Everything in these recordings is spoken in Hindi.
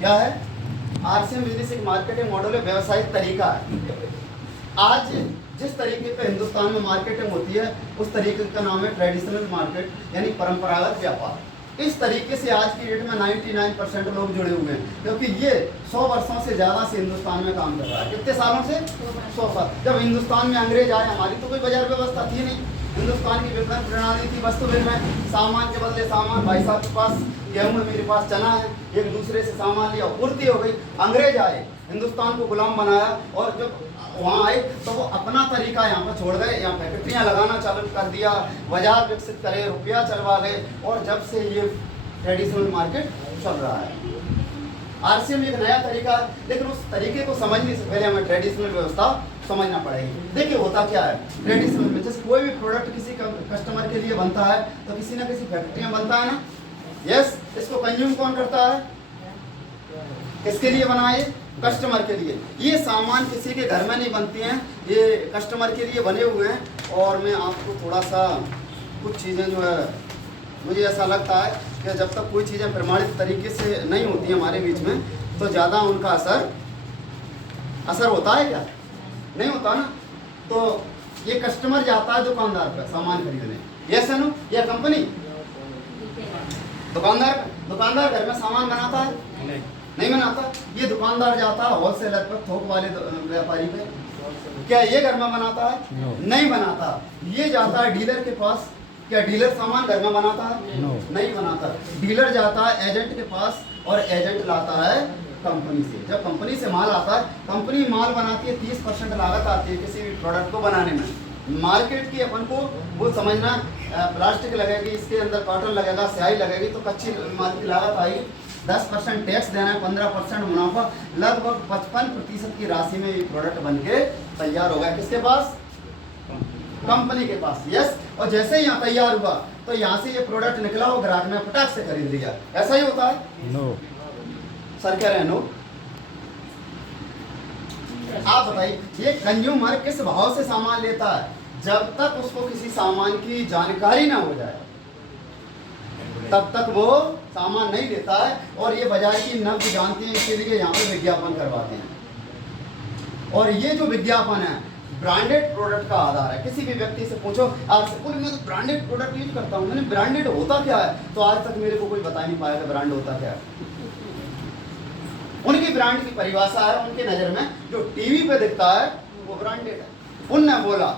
क्या है? आरसीएम बिजनेस एक मार्केटिंग मॉडल है, व्यवसायिक तरीका है। आज जिस तरीके पे हिंदुस्तान में मार्केटिंग होती है उस तरीके का नाम है ट्रेडिशनल मार्केट, यानी परंपरागत व्यापार। इस तरीके से आज की डेट में 99% लोग जुड़े हुए हैं, क्योंकि ये 100 वर्षों से ज़्यादा से हिंदुस्तान में काम कर रहा है। कितने सालों से? 100 साल। जब हिंदुस्तान में अंग्रेज आए, हमारी तो कोई बाजार व्यवस्था थी नहीं, हिंदुस्तान की विपणन प्रणाली थी वस्तु विनिमय, सामान के बदले सामान। भाई साहब के पास गेहूँ है, मेरे पास चना है, एक दूसरे से सामान लिया, पूर्ति हो गई। अंग्रेज आए, हिंदुस्तान को गुलाम बनाया, और जब वहाँ आए तो वो अपना तरीका यहाँ पर छोड़ गए, यहाँ फैक्ट्रियाँ लगाना चालू कर दिया, बाजार विकसित करे, रुपया चलवा गए, और जब से ये ट्रेडिशनल मार्केट चल रहा है। आरसीएम एक नया तरीका है, लेकिन उस तरीके को समझने से पहले हमें ट्रेडिशनल व्यवस्था समझना पड़ेगी। देखिए होता क्या है ट्रेडिशनल में, जैसे कोई भी प्रोडक्ट किसी कस्टमर के लिए बनता है तो किसी ना किसी फैक्ट्री में बनता है ना। यस, इसको कंज्यूम कौन करता है? किसके लिए बना है? कस्टमर के लिए। ये सामान किसी के घर में नहीं बनती हैं, ये कस्टमर के लिए बने हुए हैं। और मैं आपको थोड़ा सा कुछ चीज़ें जो है, मुझे ऐसा लगता है कि जब तक कोई चीज़ें प्रमाणित तरीके से नहीं होती हमारे बीच में तो ज़्यादा उनका असर होता है क्या? नहीं होता ना। तो ये कस्टमर जाता है दुकानदार पर सामान खरीदने, यस है ना, यह कंपनी दुकानदार घर में सामान बनाता है? नहीं बनाता। ये दुकानदार जाता है होलसेलर पर, थोक वाले व्यापारी पे, क्या ये घर में बनाता है? नहीं बनाता। ये जाता है डीलर के पास, क्या डीलर सामान घर में बनाता है? नहीं बनाता। डीलर जाता है एजेंट के पास, और एजेंट लाता है कंपनी से। जब कंपनी से माल आता है, कंपनी माल बनाती है, 30% लागत आती है किसी भी प्रोडक्ट को बनाने में। मार्केट की अपन को वो समझना, प्लास्टिक लगेगी, इसके अंदर कॉटन लगेगा, स्याही लगेगी, तो कच्ची माल की लागत आएगी। 10% टैक्स देना है, 15% मुनाफा, लगभग 55% की राशि में ये प्रोडक्ट बन के तैयार हो गया। किसके पास? कंपनी के पास। यस, और जैसे ही यहाँ तैयार हुआ तो यहाँ से ये प्रोडक्ट निकला, वो ग्राहक ने फटाक से खरीद लिया। ऐसा ही होता है? नो। सर कह रहे हैं नो। आप बताइए, ये कंज्यूमर किस भाव से सामान लेता है? जब तक उसको किसी सामान की जानकारी ना हो जाए तब तक वो सामान नहीं लेता है। और ये बाजार की नब्ज जानते हैं, इसलिए यहाँ पे विज्ञापन करवाते हैं। और ये जो विज्ञापन है ब्रांडेड प्रोडक्ट का आधार है। किसी भी व्यक्ति से पूछो, आपसे बोले मैं तो ब्रांडेड प्रोडक्ट यूज करता हूँ, मैंने ब्रांडेड होता क्या है? तो आज तक मेरे को कोई बता नहीं पाया कि ब्रांड होता क्या है। उनकी ब्रांड की परिभाषा है, उनके नज़र में जो टीवी पे दिखता है वो ब्रांडेड है। उनने बोला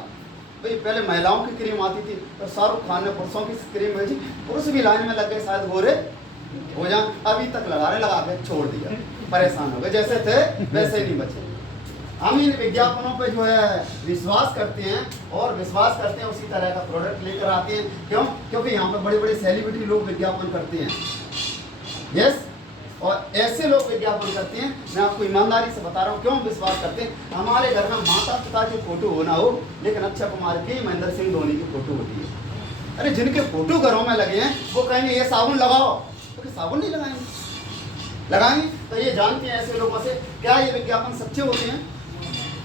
भाई पहले महिलाओं की क्रीम आती थी, तो शाहरुख खान ने पुरुषों की क्रीम भेजी, पुरुष भी लाइन में लग गए, शायद गोरे हो जाए, अभी तक लगा के छोड़ दिया, परेशान हो गए, जैसे थे वैसे ही नहीं बचे। हम इन विज्ञापनों पे जो है विश्वास करते हैं, और विश्वास करते हैं उसी तरह का प्रोडक्ट लेकर आते हैं। क्यों? क्योंकि यहाँ पे बड़े बड़े सेलिब्रिटी लोग विज्ञापन करते हैं। यस, और ऐसे लोग विज्ञापन करते हैं। मैं आपको ईमानदारी से बता रहा हूँ क्यों विश्वास करते हैं। हमारे घर में माता पिता की फोटो होना हो, लेकिन अक्षय कुमार की, महेंद्र सिंह धोनी की फोटो होती है। अरे जिनके फोटो घरों में लगे हैं वो कहेंगे ये साबुन लगाओ, तो साबुन नहीं लगाएंगे। तो ये जानते हैं ऐसे लोगों से क्या ये विज्ञापन सच्चे होते हैं,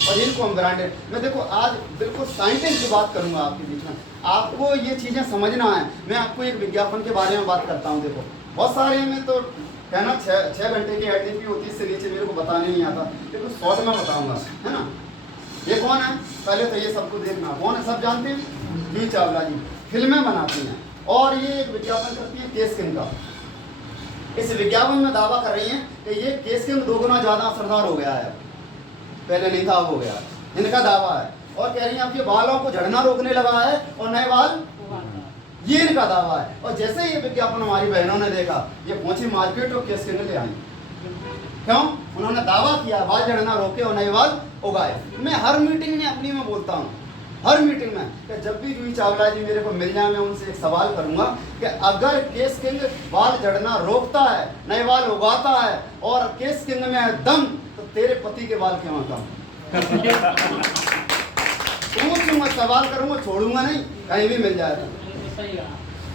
और इनको हम ब्रांडेड। मैं देखो आज बिल्कुल साइंटिस्ट की बात करूंगा आपके बीच में, आपको ये चीज़ें समझना है। मैं आपको एक विज्ञापन के बारे में बात करता हूँ। देखो बहुत सारे में तो कहना 6 घंटे की एडिटिंग भी होती है, इससे नीचे मेरे को बताने नहीं आता, लेकिन शॉर्ट में बताऊंगा, है ना। ये कौन है? पहले तो ये सबको देखना कौन है, सब जानते हैं, जूही चावला जी फिल्में बनाती हैं, और ये एक विज्ञापन करती है केस किंग का। इस विज्ञापन में दावा कर रही हैं कि ये केस किंग 2 गुना ज़्यादा असरदार हो गया है, पहले नहीं था, अब हो गया, इनका दावा है। और कह रही हैं आपके बालों को झड़ना रोकने लगा है और नए बाल, ये इनका दावा है। और जैसे ये विज्ञापन हमारी बहनों ने देखा, ये पहुंची मार्केट और केस किंग ले आई। क्यों? उन्होंने दावा किया बाल झड़ना रोके और नए बाल उगाए। मैं हर मीटिंग में अपनी में बोलता हूँ, हर मीटिंग में, कि जब भी जूही चावला जी मेरे को मिल जाए मैं उनसे एक सवाल करूंगा कि अगर केस किंग बाल झड़ना रोकता है, नए बाल उगाता है, और केस किंग में है दम, तो तेरे पति के बाल क्यों कम? पूछूंगा, सवाल करूंगा, छोड़ूंगा नहीं, कहीं भी मिल जाएगा।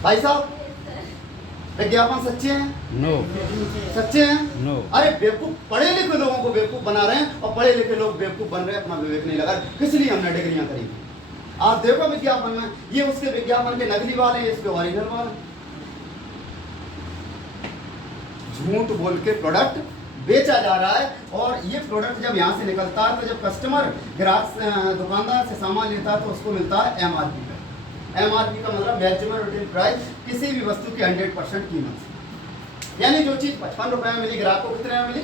भाई साहब विज्ञापन सच्चे हैं? नो। सच्चे हैं? नो। अरे बेवकूफ, पढ़े लिखे लोगों को बेवकूफ बना रहे हैं, और पढ़े लिखे लोग बेवकूफ बन रहे हैं, अपना विवेक नहीं लगा। किस लिए हमने डिग्रियां करी? आप देखो विज्ञापन में, ये उसके विज्ञापन के नकली वाले, इसके ओरिजिनल वाले। झूठ बोल के प्रोडक्ट बेचा जा रहा है। और ये प्रोडक्ट जब यहाँ से निकलता है तो जब कस्टमर ग्राहक दुकानदार से सामान लेता है तो उसको मिलता है MRP पे। MRP का मतलब मैक्सिमम रिटेल प्राइस, किसी भी वस्तु की 100% कीमत। यानी जो चीज़ 55 रुपये में मिली, ग्राहक को कितने में मिली,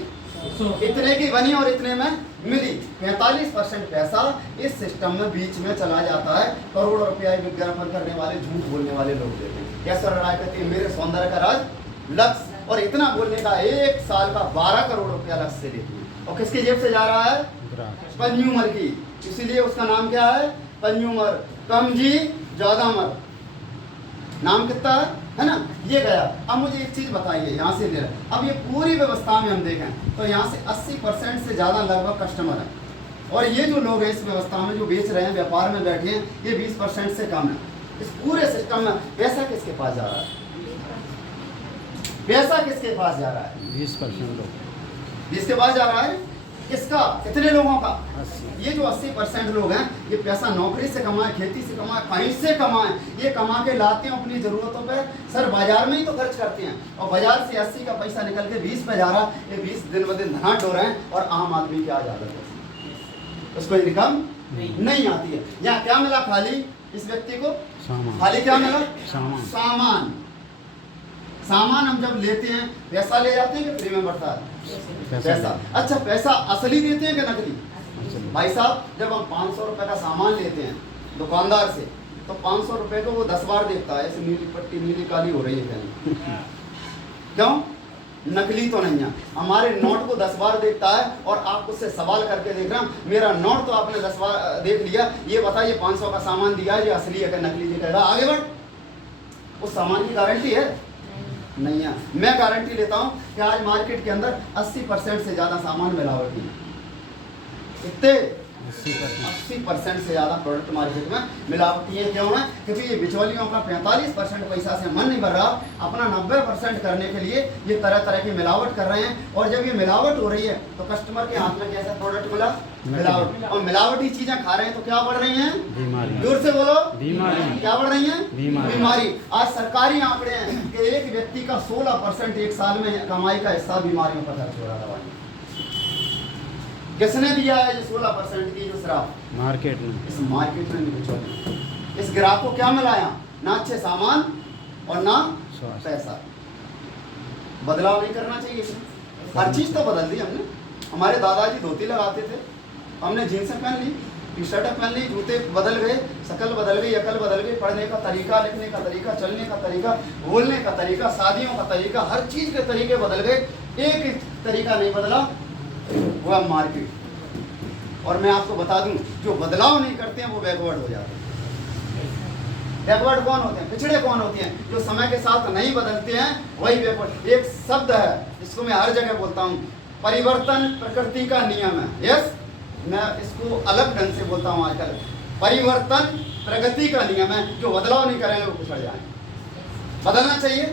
इतने की बनी और इतने में मिली। 45% पैसा इस सिस्टम में बीच में चला जाता है। करोड़ों रुपया विज्ञापन करने वाले, झूठ बोलने वाले लोग देते हैं। कैसा राय कहते हैं मेरे सौंदर्य का राज लक्ष्य, और इतना बोलने का 1 साल का 12 करोड़ रुपया लक्ष्य से लेती है। और किसकी जेब से जा रहा है, कंज्यूमर की। इसीलिए उसका नाम क्या है, कंज्यूमर। कम जी ज्यादा मर, नाम कितना है ना, ये गया। अब मुझे एक चीज बताइए, यहाँ से ले रहा, अब ये पूरी व्यवस्था में हम देखें तो यहाँ से 80% से ज़्यादा लगभग कस्टमर है, और ये जो लोग हैं इस व्यवस्था में जो बेच रहे हैं, व्यापार में बैठे हैं, ये 20% से कम है। इस पूरे सिस्टम में पैसा किसके पास जा रहा है, पैसा किसके पास जा रहा है, 20% लोग। जिसके पास जा रहा है, किसका, कितने लोगों का, ये जो 80% लोग हैं, ये पैसा नौकरी से कमाए, खेती से कमाए, कहीं से कमाए, ये कमा के लाते हैं अपनी ज़रूरतों पे। सर बाजार में ही तो खर्च करते हैं, और बाजार से 80 का पैसा निकल के 20 पे जा रहा, ये 20 दिन ब दिन धनाट हो रहे हैं, और आम आदमी की आज हालत है, उसको इनकम नहीं आती है। यहाँ क्या मिला, खाली इस व्यक्ति को खाली क्या मिला, सामान। सामान हम जब लेते हैं पैसा ले जाते हैं कि फ्री में बढ़ता है, पैसा। अच्छा, पैसा असली देते हैं कि नकली? भाई साहब, जब हम 500 रुपये का सामान लेते हैं दुकानदार से, तो 500 रुपये को वो 10 बार देखता है, ऐसे नीली पट्टी नीली काली हो रही है कहीं, क्यों? नकली तो नहीं है। हमारे नोट को 10 बार देखता है, और आप उससे सवाल करके देख रहे हैं, मेरा नोट तो आपने 10 बार देख लिया, ये बताइए 500 का सामान दिया है, ये असली है कि नकली? जी कहेगा आगे बढ़, उस सामान की गारंटी है नहीं है। मैं गारंटी लेता हूं कि आज मार्केट के अंदर 80% से ज़्यादा सामान मिलावटी है। कितने? 80% से ज़्यादा प्रोडक्ट मार्केट में मिलावटी है। क्यों है? क्योंकि ये बिचौलियों का 45% पैसा से मन नहीं भर रहा, अपना 90% करने के लिए ये तरह तरह की मिलावट कर रहे हैं। और जब ये मिलावट हो रही है तो कस्टमर के हाथ में कैसा प्रोडक्ट मिला, मिलावट। और मिलावटी चीज़ें खा रहे हैं तो क्या बढ़ रही हैं, बीमारी। जोर से बोलो, बीमारी। क्या बढ़ रही हैं, बीमारी। आज सरकारी आंकड़े हैं कि एक व्यक्ति का 16% एक साल में कमाई का हिस्सा बीमारियों पर खर्च हो रहा है। किसने दिया है ये 16% की जो शराब? मार्केट में। इस मार्केट में बिचौलिए, इस ग्राहक को क्या मिलाया, ना अच्छे सामान और ना पैसा। बदलाव नहीं करना चाहिए इसमें, हर चीज़ तो बदल दी हमने। हमारे दादाजी धोती लगाते थे, हमने जीन्स पहन ली, टी शर्ट पहन ली, जूते बदल गए, शक्ल बदल गई, अकल बदल गई, पढ़ने का तरीका, लिखने का तरीका, चलने का तरीका, बोलने का तरीका, शादियों का तरीका, हर चीज़ के तरीके बदल गए। एक तरीका नहीं बदला, वो है मार्केट। और मैं आपको बता दूं, जो बदलाव नहीं करते हैं वो बैकवर्ड हो जाते हैं। बैकवर्ड कौन होते हैं, पिछड़े कौन होते हैं? जो समय के साथ नहीं बदलते हैं वही बैकवर्ड। एक शब्द है जिसको मैं हर जगह बोलता हूँ, परिवर्तन प्रकृति का नियम है। यस, मैं इसको अलग ढंग से बोलता हूँ आजकल, परिवर्तन प्रगति का नियम है। जो बदलाव नहीं करेंगे वो पिछड़ जाएंगे। बदलना चाहिए,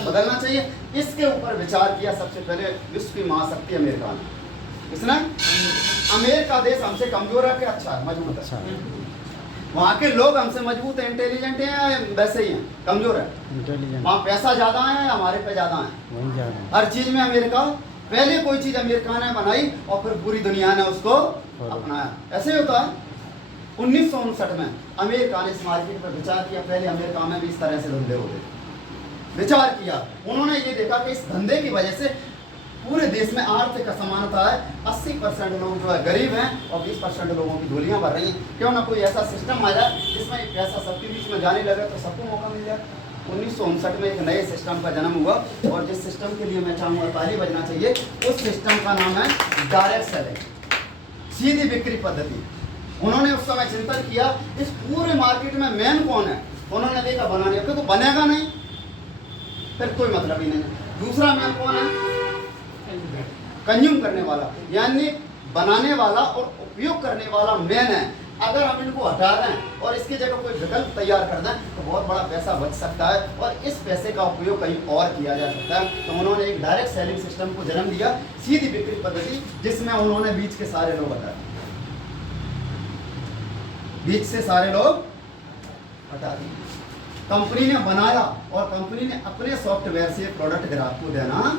बदलना चाहिए। इसके ऊपर विचार किया सबसे पहले विश्व की महाशक्ति अमेरिका ने। किसने? अमेरिका देश हमसे कमजोर है कि अच्छा है, मजबूत है? वहाँ के लोग हमसे मजबूत है, इंटेलिजेंट हैं, वैसे ही हैं, कमजोर है? वहाँ पैसा ज़्यादा है, हमारे पे ज़्यादा है। हर चीज़ में अमेरिका, पहले कोई चीज़ अमेरिका ने बनाई और फिर पूरी दुनिया ने उसको अपनाया। ऐसे ही होता है। 1959 में अमेरिका ने इस मार्केट पर विचार किया। पहले अमेरिका में भी इस तरह से धंधे होते थे। विचार किया, उन्होंने ये देखा कि इस धंधे की वजह से पूरे देश में आर्थिक असमानता है। 80% लोग जो है गरीब हैं और 20% लोगों की झोलियां भर रही हैं। क्यों ना कोई ऐसा सिस्टम आ जाए जिसमें पैसा सबके बीच में जाने लगे तो सबको मौका मिल जाए। 1959 में एक नए सिस्टम का जन्म हुआ, और जिस सिस्टम के लिए मैं चाहूँगा ताली बजना चाहिए, उस सिस्टम का नाम है डायरेक्ट सेलिंग, सीधी बिक्री पद्धति। उन्होंने उस समय चिंतन किया इस पूरे मार्केट में मेन कौन है। उन्होंने देखा बनाने को तो बनेगा नहीं, फिर कोई मतलब ही नहीं। दूसरा मेन कौन है, कंज्यूम करने वाला, यानी बनाने वाला और उपयोग करने वाला मेन है। अगर हम इनको हटा दें और इसकी जगह कोई विकल्प तैयार कर दें तो बहुत बड़ा पैसा बच सकता है, और इस पैसे का उपयोग कहीं और किया जा सकता है। तो उन्होंने एक डायरेक्ट सेलिंग सिस्टम को जन्म दिया, सीधी बिक्री पद्धति, जिसमें उन्होंने बीच के सारे लोग हटा दिए, बीच से सारे लोग हटा दिए। कंपनी ने बनाया और कंपनी ने अपने सॉफ्टवेयर से प्रोडक्ट ग्राहक को देना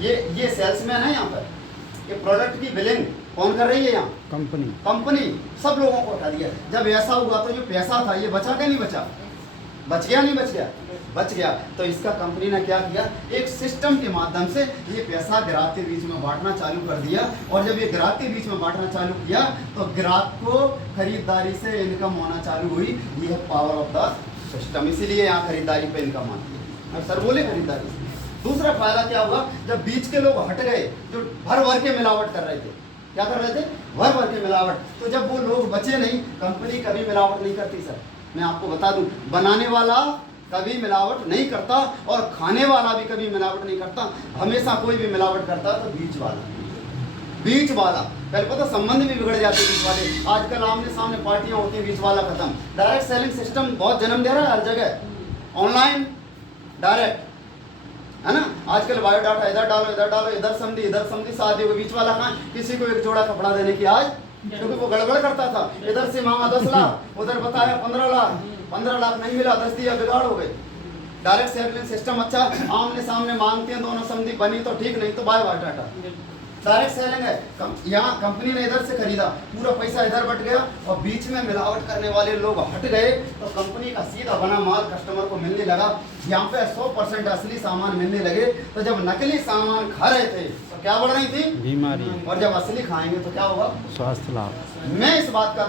ये सेल्समैन है यहाँ पर, ये प्रोडक्ट की बिलिंग कौन कर रही है यहाँ? कंपनी। कंपनी सब लोगों को उठा दिया। जब ऐसा हुआ तो जो पैसा था ये बचा क्या नहीं बचा? बच गया नहीं बच गया? बच गया। तो इसका कंपनी ने क्या किया, एक सिस्टम के माध्यम से ये पैसा ग्राहक के बीच में बांटना चालू कर दिया। और जब ये ग्राहक के बीच में बांटना चालू किया तो ग्राहक को खरीदारी से इनकम होना चालू हुई। ये है पावर ऑफ द सिस्टम, इसीलिए यहाँ खरीदारी पे इनकम आती है। अब सर बोले खरीदारी से। दूसरा फायदा क्या हुआ, जब बीच के लोग हट गए जो भर भर के मिलावट कर रहे थे, क्या कर रहे थे? भर भर के मिलावट। तो जब वो लोग बचे नहीं, कंपनी कभी मिलावट नहीं करती सर। मैं आपको बता दूं, बनाने वाला कभी मिलावट नहीं करता और खाने वाला भी कभी मिलावट नहीं करता। हमेशा कोई भी मिलावट करता है तो बीच वाला। पहले पता संबंध भी बिगड़ जाते बीच वाले। आजकल आमने सामने पार्टियां होती हैं, बीच वाला खत्म। डायरेक्ट सेलिंग सिस्टम बहुत जन्म दे रहा है हर जगह, ऑनलाइन डायरेक्ट, है ना। आजकल बायोडाटा इधर डालो, इधर समझी शादी को बीच वाला कहाँ? किसी को एक जोड़ा कपड़ा देने की आज, क्योंकि वो गड़बड़ करता था। इधर से मांगा 10 लाख, उधर बताया 15 लाख, 15 लाख नहीं मिला, 10 दिया, बिगाड़ हो गए। डायरेक्ट सेलिंग सिस्टम अच्छा, आमने सामने मांगते हैं दोनों समझी, बनी तो ठीक, नहीं तो बाय टाटा। डायरेक्ट सेलिंग है। यहाँ कंपनी ने इधर से खरीदा, पूरा पैसा इधर बट गया और बीच में मिलावट करने वाले लोग हट गए तो कंपनी का सीधा बना माल कस्टमर को मिलने लगा। यहाँ पे 100% असली सामान मिलने लगे। तो जब नकली सामान खा रहे थे तो क्या बढ़ रही थी? बीमारी। और जब असली खाएंगे तो क्या होगा? स्वास्थ्य लाभ। मैं इस बात का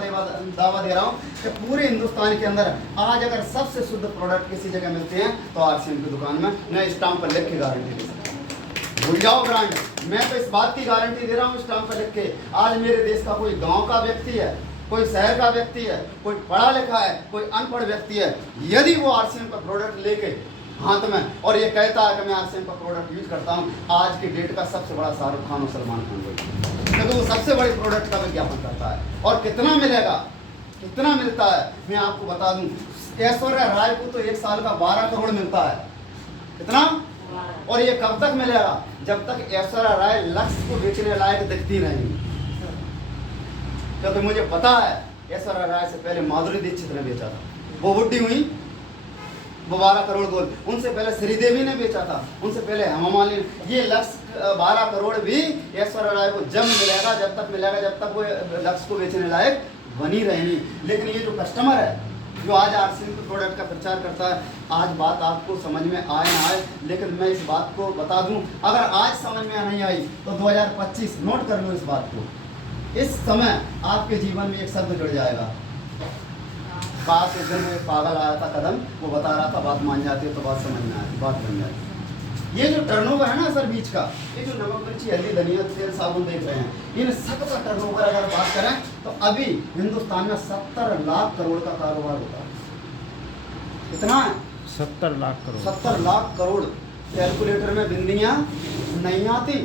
दावा दे रहा हूँ कि पूरे हिंदुस्तान के अंदर आज अगर सबसे शुद्ध प्रोडक्ट किसी जगह मिलते हैं तो आरसीएम की दुकान में। मैं स्टाम्प पर लिख के गारंटी दे सकता हूँ, भूल जाओ ब्रांड, मैं तो इस बात की गारंटी दे रहा हूँ स्टाम्प पर लिख के। आज मेरे देश का कोई गांव का व्यक्ति है, कोई शहर का व्यक्ति है, कोई पढ़ा लिखा है, कोई अनपढ़ व्यक्ति है, यदि वो आरसीएम का प्रोडक्ट लेके हाथ में और ये कहता है कि मैं आरसीएम का प्रोडक्ट यूज करता हूँ, आज की डेट का सबसे बड़ा शाहरुख खान और सलमान खान को, क्योंकि वो सबसे बड़े प्रोडक्ट का विज्ञापन करता है। और कितना मिलेगा, कितना मिलता है, मैं आपको बता दूं, ऐश्वर्या राय को तो एक साल का 12 करोड़ मिलता है। कितना? और ये कब तक मिलेगा? जब तक ऐश्वर्या राय लक्ष्य को बेचने लायक दिखती रहेंगी। क्योंकि मुझे पता है ऐश्वर्या राय से पहले माधुरी दीक्षित ने बेचा था, वो बुढ़ी हुई, वो 12 करोड़ गोल, उनसे पहले श्रीदेवी ने बेचा था, उनसे पहले हेमा मालिनी। ये लक्ष्य 12 करोड़ भी ऐश्वर्या राय को जब मिलेगा, जब तक मिलेगा जब तक वो लक्ष्य को बेचने लायक बनी रहेंगी। लेकिन ये जो कस्टमर है जो आज आरसीएम के प्रोडक्ट का प्रचार करता है, आज बात आपको समझ में आए ना आए, लेकिन मैं इस बात को बता दूं, अगर आज समझ में नहीं आई तो 2025 नोट कर लो इस बात को, इस समय आपके जीवन में एक शब्द जुड़ जाएगा। पास एक दिन में पागल आया था कदम, वो बता रहा था बात मान जाती है तो बात समझ में आती, बात बन जाती। ये जो टर्नओवर है ना सर बीच का, ये जो नमक मिर्ची हल्दी धनिया तेल साबुन देख रहे हैं, इन सब का टर्नओवर अगर बात करें तो अभी हिंदुस्तान में 70 लाख करोड़ का कारोबार होता है। कितना है? 70 लाख करोड़। 70 लाख करोड़। कैलकुलेटर में बिंदियां नहीं आती,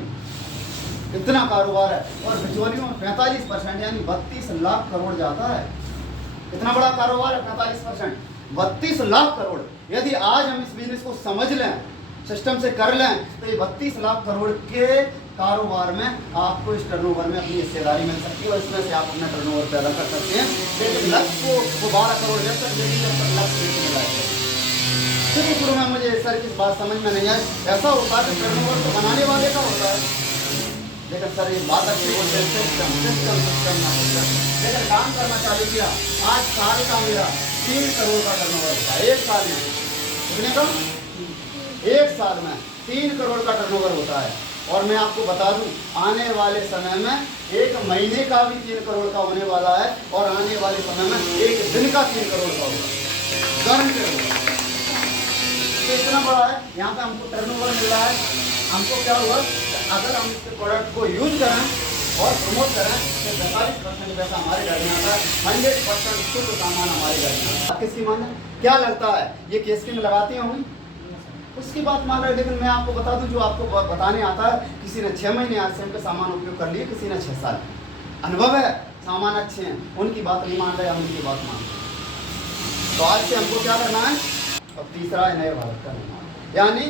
इतना कारोबार है। और बिचौलियों में 45% यानी 32 लाख करोड़ जाता है। इतना बड़ा कारोबार है, 45%, 32 लाख करोड़। यदि आज हम इस बिजनेस को समझ लें, सिस्टम से कर लें, तो ये 32 लाख करोड़ के कारोबार में आपको इस टर्नओवर में अपनी हिस्सेदारी मिल सकती है और इसमें से आप अपना टर्नओवर पैदा कर सकते हैं। लेकिन लक्ष्य को वो 12 करोड़ जब तक लक्ष्य मिला है। शुरू में मुझे सर की बात समझ में नहीं आई। ऐसा होता है कि टर्नओवर तो बनाने वाले का होता है, लेकिन सर ये बात अच्छी बोलते हैं सिस्टम ना होता, लेकिन काम करना चालू किया। आज साल का मेरा 3 करोड़ का टर्नओवर होता है, एक साल में। कितने का? एक साल में 3 करोड़ का टर्नओवर होता है। और मैं आपको बता दूं, आने वाले समय में 1 महीने का भी 3 करोड़ का होने वाला है और आने वाले समय में 1 दिन का 3 करोड़ का होगा, गारंटेड होगा। तो इतना बड़ा है, यहाँ पे हमको टर्नओवर मिल रहा है। हमको क्या हुआ, अगर हम इसके प्रोडक्ट को यूज करें और प्रमोट करें तो 45% पैसा हमारे घर में आता है, 100% शुद्ध सामान हमारे घर में आता है। किसकी माने? क्या लगता है ये केस में लगाती होंगी, उसकी बात मान रहे। लेकिन मैं आपको बता दूं, जो आपको बताने आता है, किसी ने 6 महीने आरसीएम के सामान उपयोग कर लिए, किसी ने 6 साल अनुभव है, सामान अच्छे हैं, उनकी बात नहीं मान रहे, हम उनकी बात मान रहे। तो आज से हमको क्या करना है? और तीसरा है नए भारत का निर्माण, यानी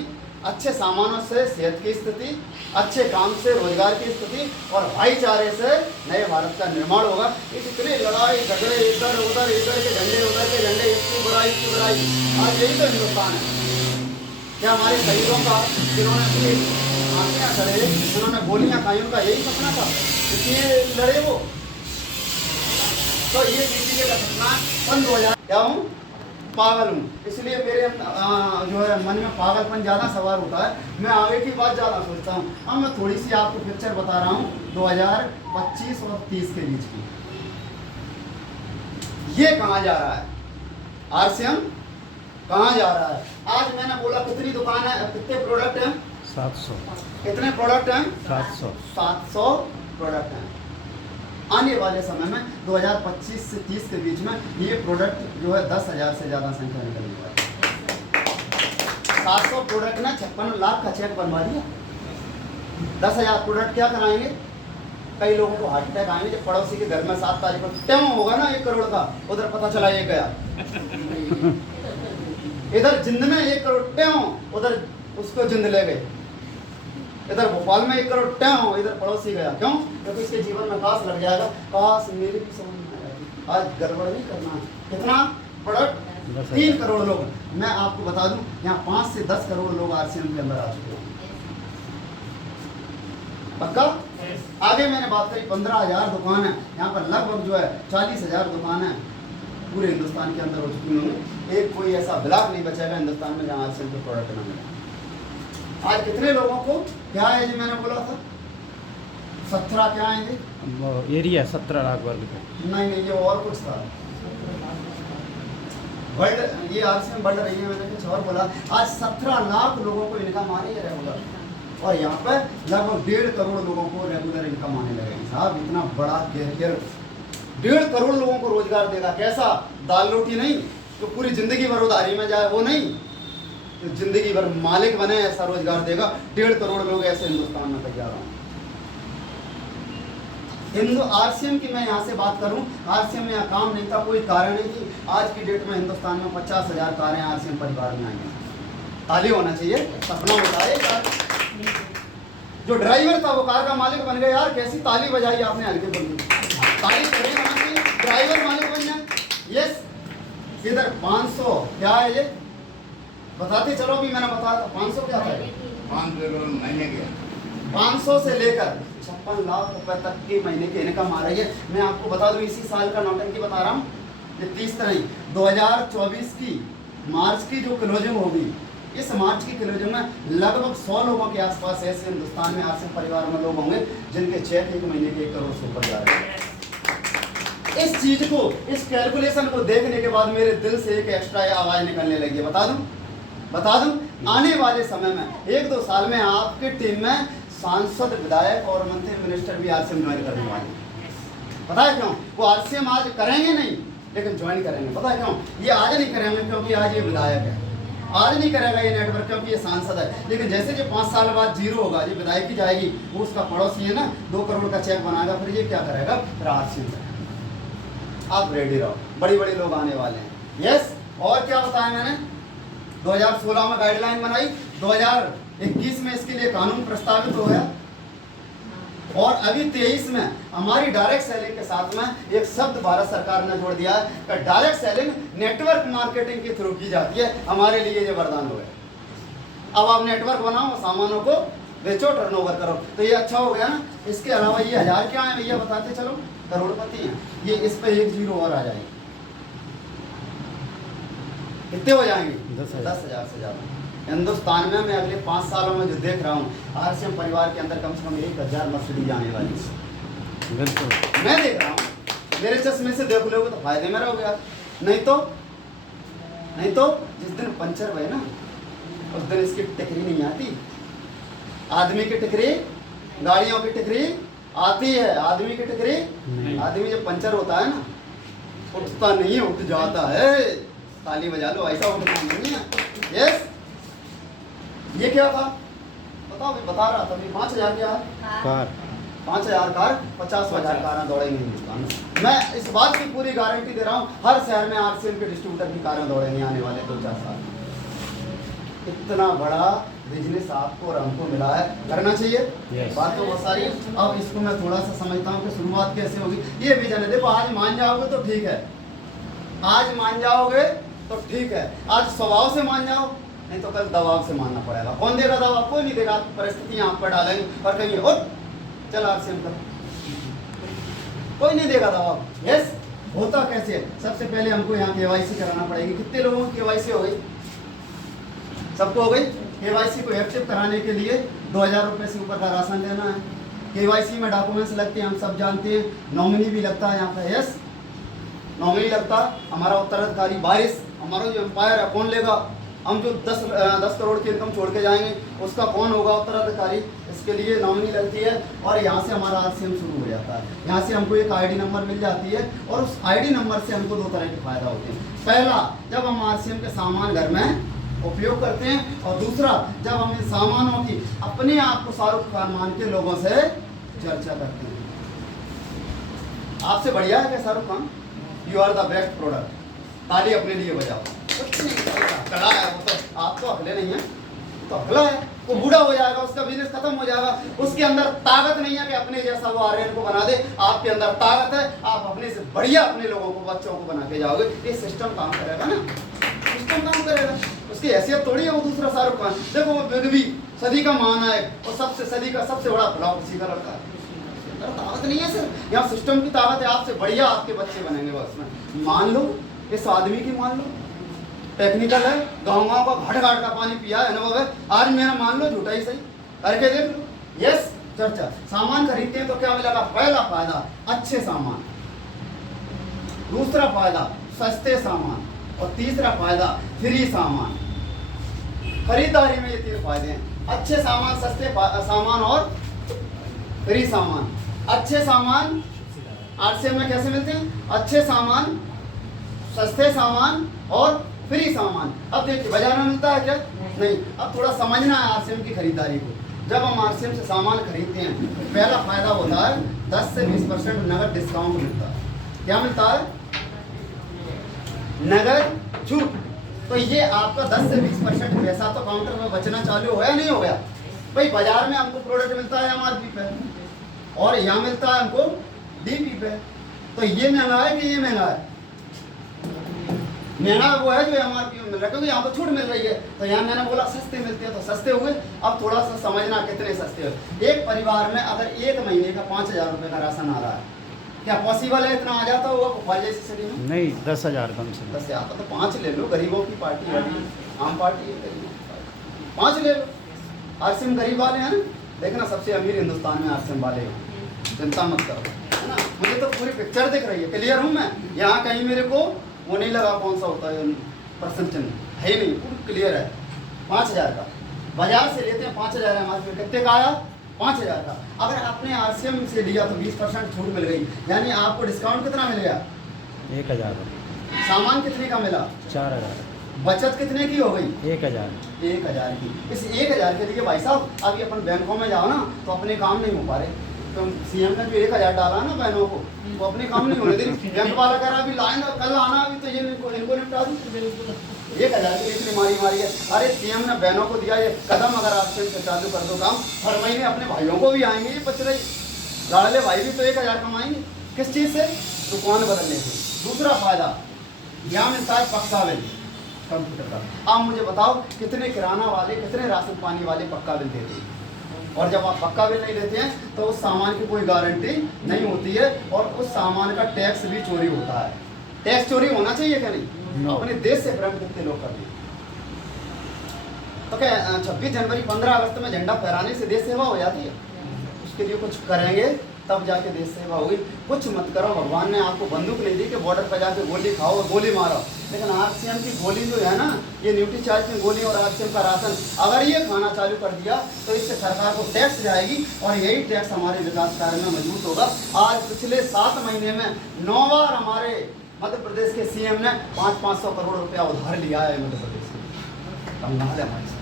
अच्छे सामानों से सेहत की स्थिति, अच्छे काम से रोजगार की स्थिति और भाईचारे से नए भारत का निर्माण होगा। इस इतने लड़ाई झगड़े, इधर उधर, इधर के झंडे उधर के झंडे, इसकी बुराई, आज यही तो हिंदुस्तान है। क्या हमारे शहीदों का जिन्होंने अपनी आपके यहाँ खड़े उन्होंने गोलियां खाई, उनका यही सपना था, इसलिए लड़े वो। तो ये नीति का सपना सन 2000 क्या हूँ, पागल हूँ, इसलिए मेरे जो है मन में पागलपन ज़्यादा सवार होता है, मैं आगे की बात ज़्यादा सोचता हूँ। अब मैं थोड़ी सी आपको पिक्चर बता रहा हूँ 2025 और 30 के बीच की। ये कहाँ जा रहा है, आरसीएम कहाँ जा रहा है। आज मैंने बोला कितनी दुकान है, कितने प्रोडक्ट हैं, 700 कितने प्रोडक्ट हैं, 700 प्रोडक्ट हैं। आने वाले समय में 2025 से 30 के बीच में ये प्रोडक्ट जो है 10,000 से ज़्यादा संख्या निकलने वाली है। 700 प्रोडक्ट ने 56 लाख का चेक बनवा दिया। 10,000 प्रोडक्ट क्या कराएंगे, कई लोगों को हार्ट अटैक आएंगे। जब पड़ोसी के घर में 7 तारीख को टेमो होगा ना 1 करोड़ का, उधर पता चला ये गया। इधर जिंद में 1 करोड़ टेमो, उधर उसको जिंद ले गए। इधर भोपाल में 1 करोड़ टेमो, इधर पड़ोसी गया। क्यों? क्योंकि इसके जीवन में काश लग जाएगा, काश मेरी भी समझ में आएगी, आज गड़बड़ नहीं करना। कितना प्रोडक्ट, 3 करोड़ लोग। मैं आपको बता दूं यहाँ 5 से 10 करोड़ लोग आरसीएम के अंदर आ चुके हैं। पक्का? आगे मैंने बात करी 15,000 दुकान है यहाँ पर, लगभग जो है 40,000 दुकान है पूरे हिंदुस्तान के अंदर हो चुकी होंगी। एक कोई ऐसा ब्लॉक नहीं बचेगा हिंदुस्तान में जहाँ आरसीएम के प्रोडक्ट ना मिले। आज कितने लोगों को क्या है जी, मैंने बोला था 17 क्या है जी एरिया 17 लाख वर्ग का। नहीं ये और कुछ था, बढ़ ये आरसीएम बढ़ रही है, मैंने कुछ और बोला। आज 17 लाख लोगों को इनकम आ रही है रेगुलर, और यहाँ पर लगभग 1.5 करोड़ लोगों को रेगुलर इनकम आने लगेगी। साहब इतना बड़ा कैरियर 1.5 करोड़ लोगों को रोजगार देगा। कैसा? दाल रोटी नहीं तो पूरी जिंदगी भर उधारी में जाए वो नहीं, तो जिंदगी भर मालिक बने ऐसा रोजगार देगा। 1.5 करोड़ लोग ऐसे हिंदुस्तान में तैयार हैं। हिंदू आरसीएम की मैं यहाँ से बात करूँ, आरसीएम में यहाँ काम नहीं था, कोई कारण नहीं थी। आज की डेट में हिंदुस्तान में 50,000 कारें आरसीएम परिवार में आई हैं। ताली होना चाहिए, सपना होता है। जो ड्राइवर था वो कार का मालिक बन गया। यार कैसी ताली बजाई आपने हल्के बोली, ताली करें होना चाहिए, ड्राइवर मालिक बन जाए। यस, इधर 500 क्या है ये बताते चलो, भी मैंने बताया था 500 क्या था, 500 से लेकर 56 लाख रुपए तक की महीने की इनकम आ रही है। मैं आपको बता दूं इसी साल का नौटंकी बता रहा हूँ, ये 30 तारीख 2024 की मार्च की जो क्लोजिंग होगी, इस मार्च की क्लोजिंग में लगभग 100 लोगों के आसपास ऐसे हिंदुस्तान में आरसीएम परिवार में लोग होंगे जिनके चेक 1 महीने के 1 करोड़ से ऊपर जा रहे हैं। इस चीज को, इस कैलकुलेशन को देखने के बाद मेरे दिल से एक एक्स्ट्रा आवाज निकलने लगी है। बता दूं आने वाले समय में 1-2 साल में आपकी टीम में सांसद, विधायक और मंत्री, मिनिस्टर भी आरसीएम ज्वाइन करने वाले हैं। पता है क्यों? वो आरसीएम आज करेंगे नहीं लेकिन ज्वाइन करेंगे। पता है क्यों? ये आज नहीं करेंगे क्योंकि आज ये विधायक है, आज नहीं करेगा ये नेटवर्क क्योंकि ये सांसद है, लेकिन जैसे जो 5 साल बाद जीरो होगा, ये विधायकी जाएगी, वो उसका पड़ोसी है ना 2 करोड़ का चेक बनाएगा, फिर ये क्या करेगा, फिर आरसीएम करेगा। आप रेडी रहो, बड़ी बड़ी लोग आने वाले हैं। यस, और क्या बताया मैंने, 2016 में गाइडलाइन बनाई, 2021 में इसके लिए कानून प्रस्तावित हो गया, और अभी 23 में हमारी डायरेक्ट सेलिंग के साथ में एक शब्द भारत सरकार ने जोड़ दिया है कि डायरेक्ट सेलिंग नेटवर्क मार्केटिंग के थ्रू की जाती है। हमारे लिए ये वरदान हो गया। अब आप नेटवर्क बनाओ, सामानों को बेचो, टर्नओवर करो, तो ये अच्छा हो गया ना। इसके अलावा ये 1000 क्या है भैया बताते चलो, करोड़पति हैं ये, इस पे 1 जीरो और आ जाएगी, कितने हो जाएंगे, 10,000 से ज़्यादा। हिंदुस्तान में मैं अगले 5 सालों में जो देख रहा हूँ, आरसीएम परिवार के अंदर कम से कम 1000 मर्सिडीज आने वाली है। बिल्कुल मैं देख रहा हूँ, मेरे चश्मे से देख लोगे तो फायदे में रहोगे आप, नहीं तो जिस दिन पंचर हुए ना उस दिन इसकी टिकरी नहीं आती। आदमी की टिकरी, गाड़ियों की टिकरी आती है, आदमी की टिकरी, आदमी जब पंचर होता है ना उठता नहीं, उठ जाता है। ताली बजा लो, ऐसा उठना नहीं है। यस, ये क्या था बताओ, भी बता रहा था 5,000 क्या है कार, 5,000 कार, 50,000 कारें दौड़ेंगी हिंदुस्तान में। मैं इस बात की पूरी गारंटी दे रहा हूँ, हर शहर में आरसीएम के डिस्ट्रीब्यूटर की कारें दौड़ेंगी आने वाले 2-4 साल। इतना बड़ा बिजनेस आपको और हमको मिला है, करना चाहिए। बात तो बहुत सारी, अब इसको मैं थोड़ा सा समझता हूँ कि शुरुआत कैसे होगी। ये विजन है, देखो आज मान जाओगे तो ठीक है, आज मान जाओगे तो ठीक है, आज स्वभाव से मान जाओ, नहीं तो कल दबाव से मानना पड़ेगा। कौन देगा दबाव? कोई नहीं देगा। परिस्थितियां आप पर डालेंगे और कहेंगे उठ चल आरसीएम कर, कोई नहीं देगा दबाव। यस, होता कैसे है? सबसे पहले हमको यहाँ केवाईसी कराना पड़ेगी। कितने लोगों की केवाईसी हो गई? सबको हो गई। केवाईसी को एक्टिव कराने के लिए 2000 रुपये से ऊपर का राशन देना है। केवाईसी में डॉक्यूमेंट्स लगते हैं, हम सब जानते हैं। नॉमिनी भी लगता है यहाँ पे। यस, नॉमिनी लगता है। हमारा उत्तराधिकारी वारिस, हमारा जो एम्पायर है कौन लेगा? हम जो 10 करोड़ की इनकम छोड़ के जाएंगे उसका कौन होगा उत्तराधिकारी? इसके लिए नॉमिनी लगती है और यहाँ से हमारा आरसीएम शुरू हो जाता है। यहाँ से हमको एक आईडी नंबर मिल जाती है और उस आईडी नंबर से हमको 2 तरह के फायदा होते हैं। पहला, जब हम आरसीएम के सामान घर में उपयोग करते हैं, और दूसरा, जब हम इन सामानों की अपने आप को शाहरुख खान मान के लोगों से चर्चा करते हैं। आपसे बढ़िया है क्या Shahrukh Khan? You are the best product. ताली अपने लिए बजाओ। कुछ नहीं कड़ा है वो तो, आप तो अकले नहीं है, तो अकला है। वो बूढ़ा हो जाएगा, उसका बिजनेस खत्म हो जाएगा, उसके अंदर ताकत नहीं है कि अपने जैसा वो आर्यन को बना दे। आपके अंदर ताकत है, आप अपने से बढ़िया अपने लोगों को, बच्चों को बना के जाओगे। ये सिस्टम काम करेगा ना, सिस्टम काम करेगा। उसकी हैसियत थोड़ी है वो दूसरा शाहरुख खान। देखो वो बिग बी सदी का महानायक और सदी का सबसे बड़ा फ्लॉप उसी का लड़का है। ताकत नहीं है सर, यहाँ सिस्टम की ताकत है। आपसे बढ़िया आपके बच्चे बनेंगे बस में। मान लो इस आदमी की, मान लो टेक्निकल है, गाँव का घाट घाट का पानी पिया है, अनुभव है। आज मेरा मान लो झूठा ही सही करके देख लो। यस, चर्चा। सामान खरीदते हैं तो क्या मिलेगा? पहला फायदा अच्छे सामान, दूसरा फायदा सस्ते सामान, और तीसरा फायदा फ्री सामान। खरीदारी में ये 3 फायदे हैं। अच्छे सामान, सस्ते सामान और फ्री सामान। अच्छे सामान आरसीएम में कैसे मिलते हैं? अच्छे सामान, सस्ते सामान और फ्री सामान। अब देखिए बाजार में मिलता है क्या? नहीं। अब थोड़ा समझना है आरसीएम की खरीदारी को। जब हम आरसीएम से सामान खरीदते हैं तो पहला फायदा होता है 10 से 20% नगद डिस्काउंट मिलता है। क्या मिलता है? नगद छूट। तो ये आपका 10 से 20% पैसा तो काउंटर में बचना चालू हो या नहीं हो गया? भाई बाजार में हमको प्रोडक्ट मिलता है एमआरपी पे और यहाँ मिलता है हमको डीपी पे। तो ये महंगा है कि ये महंगा है? महंगा वो है जो एमआरपी में मिल रहा है, क्योंकि यहाँ तो छूट मिल रही है। तो यहाँ मैंने बोला सस्ते मिलते हैं तो सस्ते हुए। अब थोड़ा सा समझना कितने सस्ते हो। एक परिवार में अगर 1 महीने का 5000 रुपये का राशन आ रहा है, क्या पॉसिबल है? इतना आ जाता होगा भोपाल जैसी सिटी में? नहीं, 10,000 कम से 10 से आता तो 5 ले लो। गरीबों की पार्टी है, आम पार्टी है, गरीबों की पार्टी। 5 ले लो। आरसीएम गरीब वाले हैं ना, देखना सबसे अमीर हिंदुस्तान में आरसीएम वाले हैं। चिंता मत करो, है ना। मुझे तो पूरी पिक्चर दिख रही है, क्लियर हूँ मैं। यहाँ कहीं मेरे को वो नहीं लगा कौन सा होता है प्रश्न चिन्ह, है ही नहीं, पूरी क्लियर है। 5000 का बाजार से लेते हैं, 5000 है हमारे। कितने का आया? 5000 का। अगर आपने आरसीएम से लिया तो 20% छूट मिल गई, यानी आपको डिस्काउंट कितना मिल गया? 1,000। सामान कितने का मिला? 4,000। बचत कितने की हो गई? 1,000। 1000 की। इस 1000 के लिए भाई साहब अभी अपन बैंकों में जाओ ना तो अपने काम नहीं हो पा रहे। तो सीएम ने जो 1000 डाला ना बहनों को, वो अपने काम नहीं होने दे। बैंक वाला कह रहा अभी लाइन कल आना, अभी तो ये इनको निपटा दूँ। 1000 की इतनी मारी है। अरे सीएम ने बहनों को दिया ये कदम, अगर आपसे चालू कर दो काम, हर महीने अपने भाइयों को भी आएंगे ये बच रही। लाड़ले भाई भी तो 1000 कमाएंगे। किस चीज़ से? दुकान बदलने से। दूसरा फायदा यहाँ मिलता है पक्का बिल कंप्यूटर का। आप मुझे बताओ कितने किराना वाले, कितने राशन पानी वाले पक्का बिल देते हैं? और जब आप पक्का बिल नहीं देते हैं तो उस सामान की कोई गारंटी नहीं होती है और उस सामान का टैक्स भी चोरी होता है। टैक्स चोरी होना चाहिए क्या नहीं? अपने देश से प्रेम कितने लोग करते हैं? तो क्या 26 जनवरी 15 अगस्त में झंडा फहराने से देश सेवा हो जाती है? उसके लिए कुछ करेंगे तब जाके देश सेवा होगी। कुछ मत करो। भगवान ने आपको बंदूक नहीं दी कि बॉर्डर पर जाके गोली खाओ और गोली मारो, लेकिन आरसीएम की गोली जो है ना, ये न्यूट्री चार्ज की गोली और आरसीएम का राशन अगर ये खाना चालू कर दिया तो इससे सरकार को टैक्स जाएगी और यही टैक्स हमारे विकास कार्य में मजबूत होगा। आज पिछले 7 महीने में 9 बार हमारे मध्य प्रदेश के सीएम ने 500 करोड़ रुपया उधार लिया है मध्य प्रदेश में। कमाल है हमारे साथ।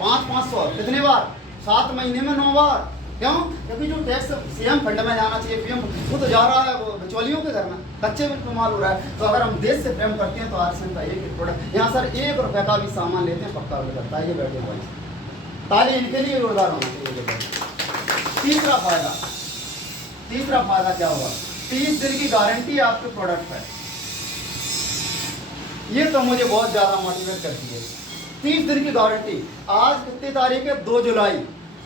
500 कितनी बार? 7 महीने में 9 बार। क्यों? क्योंकि जो टैक्स सीएम फंड में जाना चाहिए पीएम, वो तो जा रहा है वो बिचौलियों के घर में, कच्चे बिल पे माल हो रहा है। तो अगर हम देश से प्रेम करते हैं तो आरसीएम का एक प्रोडक्ट, यहाँ सर 1 रुपये का भी सामान लेते हैं पक्का बिल करता है। ये बैठे हुए ताली इनके लिए जोरदार होना चाहिए। तीसरा फायदा क्या होगा? 30 दिन की गारंटी आपके प्रोडक्ट पर। ये तो मुझे बहुत ज़्यादा मोटिवेट करती है। 30 दिन की गारंटी। आज कितनी तारीख है? 2 जुलाई।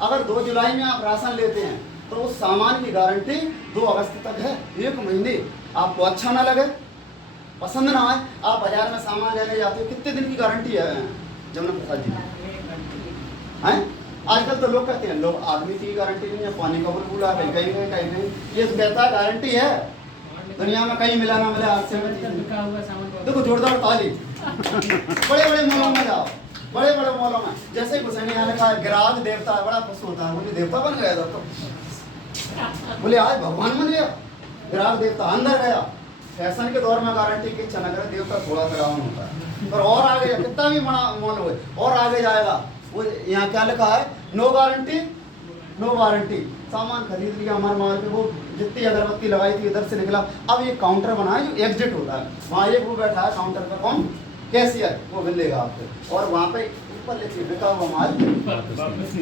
अगर 2 जुलाई में आप राशन लेते हैं तो उस सामान की गारंटी 2 अगस्त तक है। 1 महीने। आपको अच्छा ना लगे, पसंद ना आए, आप बाजार में सामान लेने जाते हो, कितने दिन की गारंटी है जमुना प्रसाद जी? हैं? आजकल तो लोग कहते हैं लोग आदमी की गारंटी नहीं है, पानी का बुलबुला कहीं कहीं कहीं कहीं, ये तो कहता है गारंटी है। दुनिया में कहीं मिला ना मिला आज से देखो जोरदार ताली। बड़े बड़े मॉलों में जाओ, बड़े बड़े मॉलों में, जैसे ही घुसने यहाँ लिखा है ग्राहक देवता है, बड़ा खुश होता है, बोले देवता बन गया तो बोले आज भगवान बन गया, ग्राहक देवता अंदर गया। फैशन के दौर में गारंटी की चनक देवता थोड़ा सा डाउन होता है, पर और आगे कितना भी बड़ा मॉल हो और आगे जाएगा। वो यहाँ क्या लिखा है? No guarantee no warranty. सामान खरीद लिया हमारे माल पे, वो जितनी अगरबत्ती लगाई थी इधर से निकला। अब ये काउंटर बना है जो एग्जिट होता है, वहाँ एक वो बैठा है काउंटर पर, कौन? कैशियर, वो मिलेगा आपको। और वहाँ पे ऊपर लिखिए बिका हुआ माल,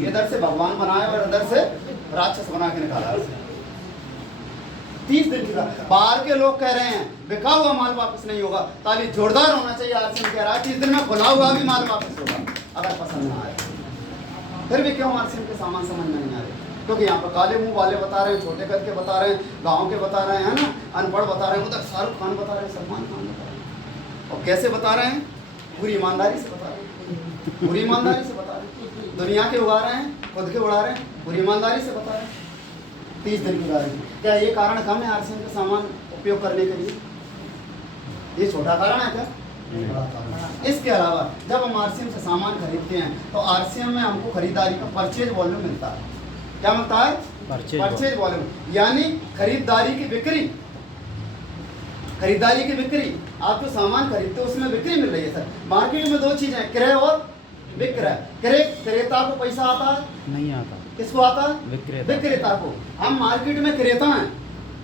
इधर से भगवान बनाया और इधर से राक्षस बना के निकाला। 30 दिन की बाहर के लोग कह रहे हैं बिका हुआ माल वापस नहीं होगा। ताली जोरदार होना चाहिए। आरसीएम कह रहा है 30 दिन में खुला हुआ भी माल वापस होगा अगर पसंद ना आए। फिर भी क्यों आरसीएम के सामान समझ में नहीं आ रहे? क्योंकि यहाँ पर काले मुंह वाले बता रहे हैं, छोटे कद के बता रहे हैं, गाँव के बता रहे हैं ना, अनपढ़ बता रहे हैं, उधर शाहरुख खान बता रहे हैं, सलमान खान बता रहे हैं। और कैसे बता रहे हैं? पूरी ईमानदारी से बता रहे हैं, पूरी ईमानदारी से बता रहे हैं। दुनिया के उड़ा रहे हैं, खुद के उड़ा रहे हैं, पूरी ईमानदारी से बता रहे हैं। 30 दिन की गारंटी। क्या ये कारण कम है आरसीएम का सामान उपयोग करने के लिए? ये छोटा कारण है क्या? बड़ा कारण है। इसके अलावा जब हम आरसीएम से सामान खरीदते हैं तो आरसीएम में हमको खरीदारी का परचेज वॉल्यूम मिलता है। क्या मिलता है? परचेज वॉल्यूम, यानी खरीदारी की बिक्री। खरीदारी की बिक्री, आप जो सामान खरीदते हो उसमें बिक्री मिल रही है सर। मार्केट में 2 चीजें, क्रय और विक्रय। क्रेता को पैसा आता है? नहीं आता। किसको आता है? विक्रेता। विक्रेता को। हम मार्केट में क्रेता हैं,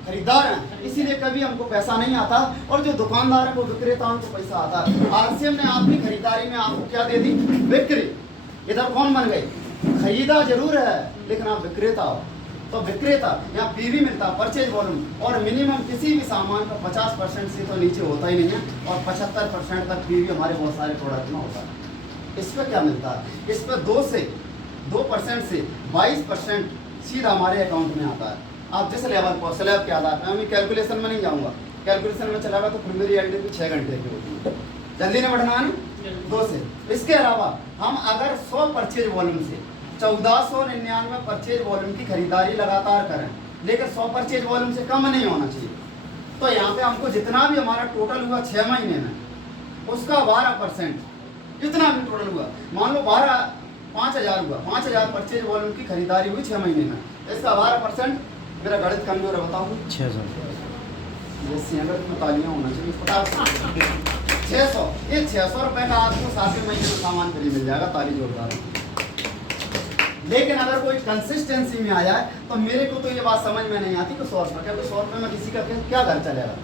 खरीदार हैं, इसीलिए कभी हमको पैसा नहीं आता। और जो दुकानदार है वो विक्रेता, उनको पैसा आता है। आरसीएम ने आपकी खरीदारी में आपको क्या दे दी? बिक्री। इधर कौन बन गई? खरीदा जरूर है लेकिन आप विक्रेता हो। तो विक्रेता यहाँ पीवी मिलता है, परचेज वॉल्यूम। और मिनिमम किसी भी सामान का 50% से तो नीचे होता ही नहीं है, और 75% तक पीवी हमारे बहुत सारे प्रोडक्ट में होता है। इस पर क्या मिलता है? इस पर 2% से 22% सीधा हमारे अकाउंट में आता है। आप जिस लेवल पर स्लैब के आधार पर, मैं कैलकुलेशन में नहीं जाऊंगा, कैलकुलेशन में चलागा तो फिर मेरी एलडीपी 6 घंटे की होती है, जल्दी नहीं बढ़ना है 2 से। इसके अलावा हम अगर 100 परचेज वॉल्यूम से 1499 परचेज वॉल्यूम की खरीदारी लगातार करें, लेकिन 100 परचेज वॉल्यूम से कम नहीं होना चाहिए, तो यहाँ पे हमको जितना भी हमारा टोटल हुआ 6 महीने में उसका 12%, जितना भी टोटल हुआ, मान लो 5000 हुआ, 5000 परचेज वॉल्यूम की खरीदारी हुई 6 महीने में, इसका 12%, मेरा गणित कमजोर है बताओ, 600। ये सिंगल में तालियां होना चाहिए। 600, ये 600 रुपए का आपको 7वें महीने में सामान फ्री मिल जाएगा, ताली जोरदार। लेकिन अगर कोई कंसिस्टेंसी में आ जाए तो मेरे को तो ये बात समझ में नहीं आती कि 100 रुपये, क्योंकि 100 रुपये में किसी का क्या घर चलेगा?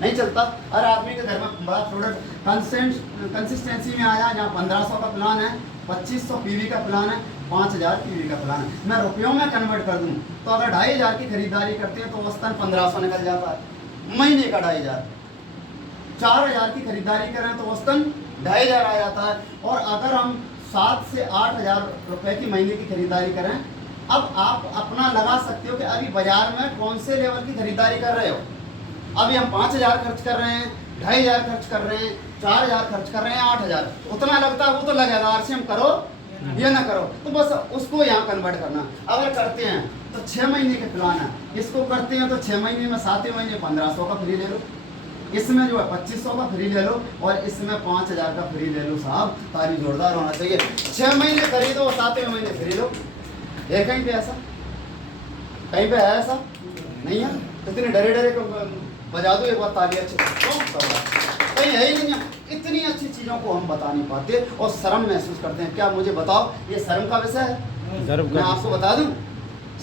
नहीं चलता। हर आदमी के घर में बड़ा प्रोडक्ट कंसिस्टेंसी में आया, जहाँ 1500 का प्लान है, 2500 पीवी का प्लान है, 5000 पीवी का प्लान है। मैं रुपयों में कन्वर्ट कर दूं तो अगर 2500 की खरीदारी करते हैं तो औसतन 1500 निकल जाता है महीने का 2500। 4000 की खरीदारी करें तो औसतन 2500 आ जाता है। और अगर हम 7 से 8000 रुपए की महीने की खरीदारी करें, अब आप अपना लगा सकते हो कि अभी बाजार में कौन से लेवल की खरीदारी कर रहे हो। अभी हम 5000 खर्च कर रहे हैं, 2500 खर्च कर रहे हैं, 4000 खर्च कर रहे हैं, 8000, उतना लगता है वो तो लगेगा। आरसीएम करो या ना करो, तो बस उसको यहाँ कन्वर्ट करना। अगर करते हैं तो 6 महीने के प्लान है, इसको करते हैं तो 6 महीने में 7वें महीने 1500 का फ्री ले लो, इसमें जो है 2500 का फ्री ले लो, और इसमें 5000 का फ्री ले लो। साहब ताली जोरदार होना चाहिए। 6 महीने खरीदो और 7वें महीने फ्री लो। है कहीं पे ऐसा? कहीं पे है ऐसा? नहीं है। इतने डरे डरे को बजा दो एक बार ताली अच्छे कहीं है ही नहीं है। इतनी अच्छी चीज़ों को हम बता नहीं पाते और शर्म महसूस करते हैं। क्या मुझे बताओ, ये शर्म का विषय है? गर्व मैं आपको बता दूं,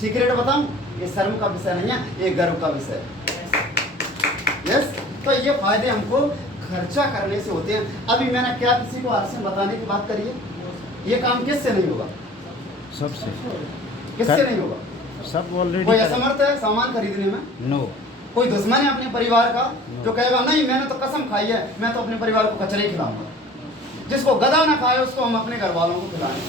सीक्रेट बताऊं, ये शर्म का विषय नहीं है, ये गर्व का विषय है। यस, तो ये फायदे हमको खर्चा करने से होते हैं। अभी मैंने क्या किसी को आरसीएम बताने की बात करी है? ये काम किससे नहीं होगा? सबसे। किससे नहीं होगा? सब ऑलरेडी। कोई असमर्थ है सामान खरीदने में? नो। कोई दुश्मन है अपने परिवार का जो कहेगा नहीं मैंने तो कसम खाई है, मैं तो अपने परिवार को कचरे खिलाऊंगा। जिसको गधा ना खाए उसको हम अपने घर वालों को खिलाएं।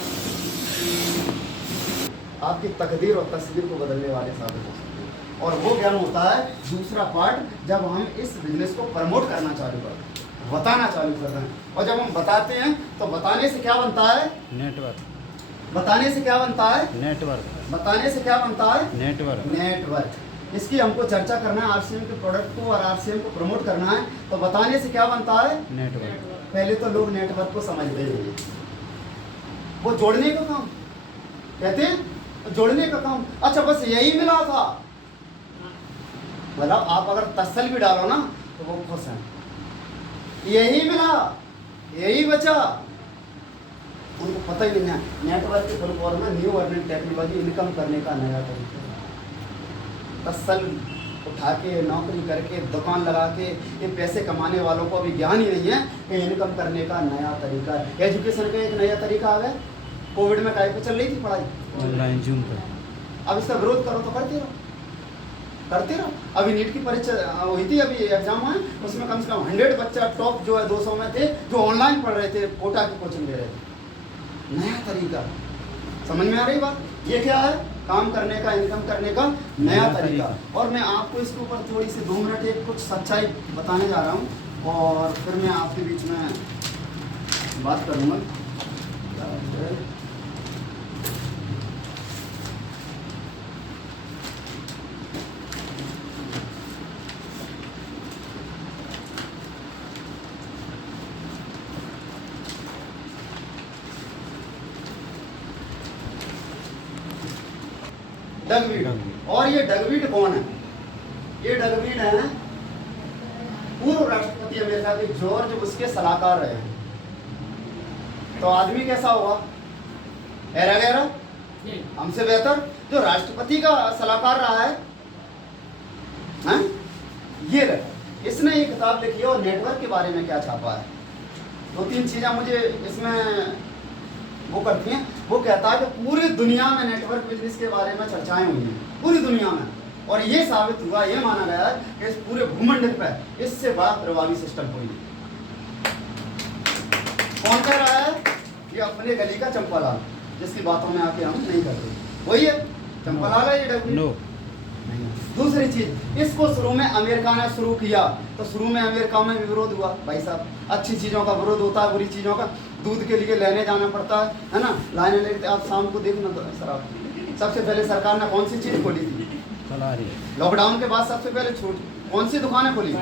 आपकी तकदीर और तस्वीर को बदलने वाले साबित हो सकते हैं। और वो क्या होता है दूसरा पार्ट, जब हम इस बिजनेस को प्रमोट करना चालू करते हैं, बताना चालू करते हैं। और जब हम बताते हैं तो बताने से क्या बनता है? नेटवर्क। बताने से क्या बनता है? नेटवर्क। बताने से क्या बनता है? नेटवर्क। नेटवर्क। इसकी हमको चर्चा करना है, आरसीएम के प्रोडक्ट को और आरसीएम को प्रमोट करना है, तो बताने से क्या बनता है? नेटवर्क। पहले तो लोग नेटवर्क को समझते ही नहीं, वो जोड़ने का काम कहते हैं, जोड़ने का काम। अच्छा बस यही मिला था, मतलब आप अगर तसल भी डालो ना तो वो खुश हैं, यही मिला, यही बचा। उनको पता ही नहीं है नेटवर्क के फुल फॉर्म में न्यू अर्निंग टेक्नोलॉजी, इनकम करने का नया तरीका। तसल उठा के नौकरी करके दुकान लगा के ये पैसे कमाने वालों को अभी ज्ञान ही नहीं है कि इनकम करने का नया तरीका है। एजुकेशन का एक नया तरीका आ गया, कोविड में टाइप पे चल रही थी पढ़ाई, ऑनलाइन जूम पर। अब इसका विरोध करो तो करते रहो, करते रहो। अभी नीट की परीक्षा हुई थी, अभी एग्जाम हुआ, उसमें कम से कम 100 बच्चा टॉप जो है 200 में थे जो ऑनलाइन पढ़ रहे थे, कोटा की कोचिंग ले रहे थे। नया तरीका, समझ में आ रही बात? ये क्या है? काम करने का, इनकम करने का नया तरीका। और मैं आपको इसके ऊपर थोड़ी सी 2 मिनट एक कुछ सच्चाई बताने जा रहा हूँ और फिर मैं आपके बीच में बात करूँगा। डगवीड। और ये डगवीड कौन है? ये डगवीड है पूर्व राष्ट्रपति अमेरिका के जॉर्ज बुश के सलाहकार रहे। तो आदमी कैसा हुआ? एरा गहरा, हमसे बेहतर, जो राष्ट्रपति का सलाहकार रहा है, हैं? ये रहे। इसने ये किताब लिखी है और नेटवर्क के बारे में क्या छापा है। 2-3 चीजें मुझे इसमें वो करती हैं। वो कहता है कि पूरी दुनिया में नेटवर्क बिजनेस के बारे में चर्चाएं हुई हैं, पूरी दुनिया में, और ये साबित हुआ, ये माना गया है कि इस पूरे भूमंडल पर इससे बड़ा प्रभावी सिस्टम कोई नहीं। कौन कह रहा है? ये अपने गली का चंपालाल, जिसकी बातों में आके हम नहीं करते, वही है चंपालाल है ये डगवीड। नो। दूसरी चीज, इसको शुरू में अमेरिका ने शुरू किया तो शुरू में अमेरिका में भी विरोध हुआ। भाई साहब, अच्छी चीजों का विरोध होता है, बुरी चीजों का। दूध के लिए लेने जाना पड़ता है ना, लाने लेते। आप शाम को देखना शराब, सबसे पहले सरकार ने कौन सी चीज खोली थी? कलारी। लॉकडाउन के बाद सबसे पहले छूट कौन सी दुकानें खुली?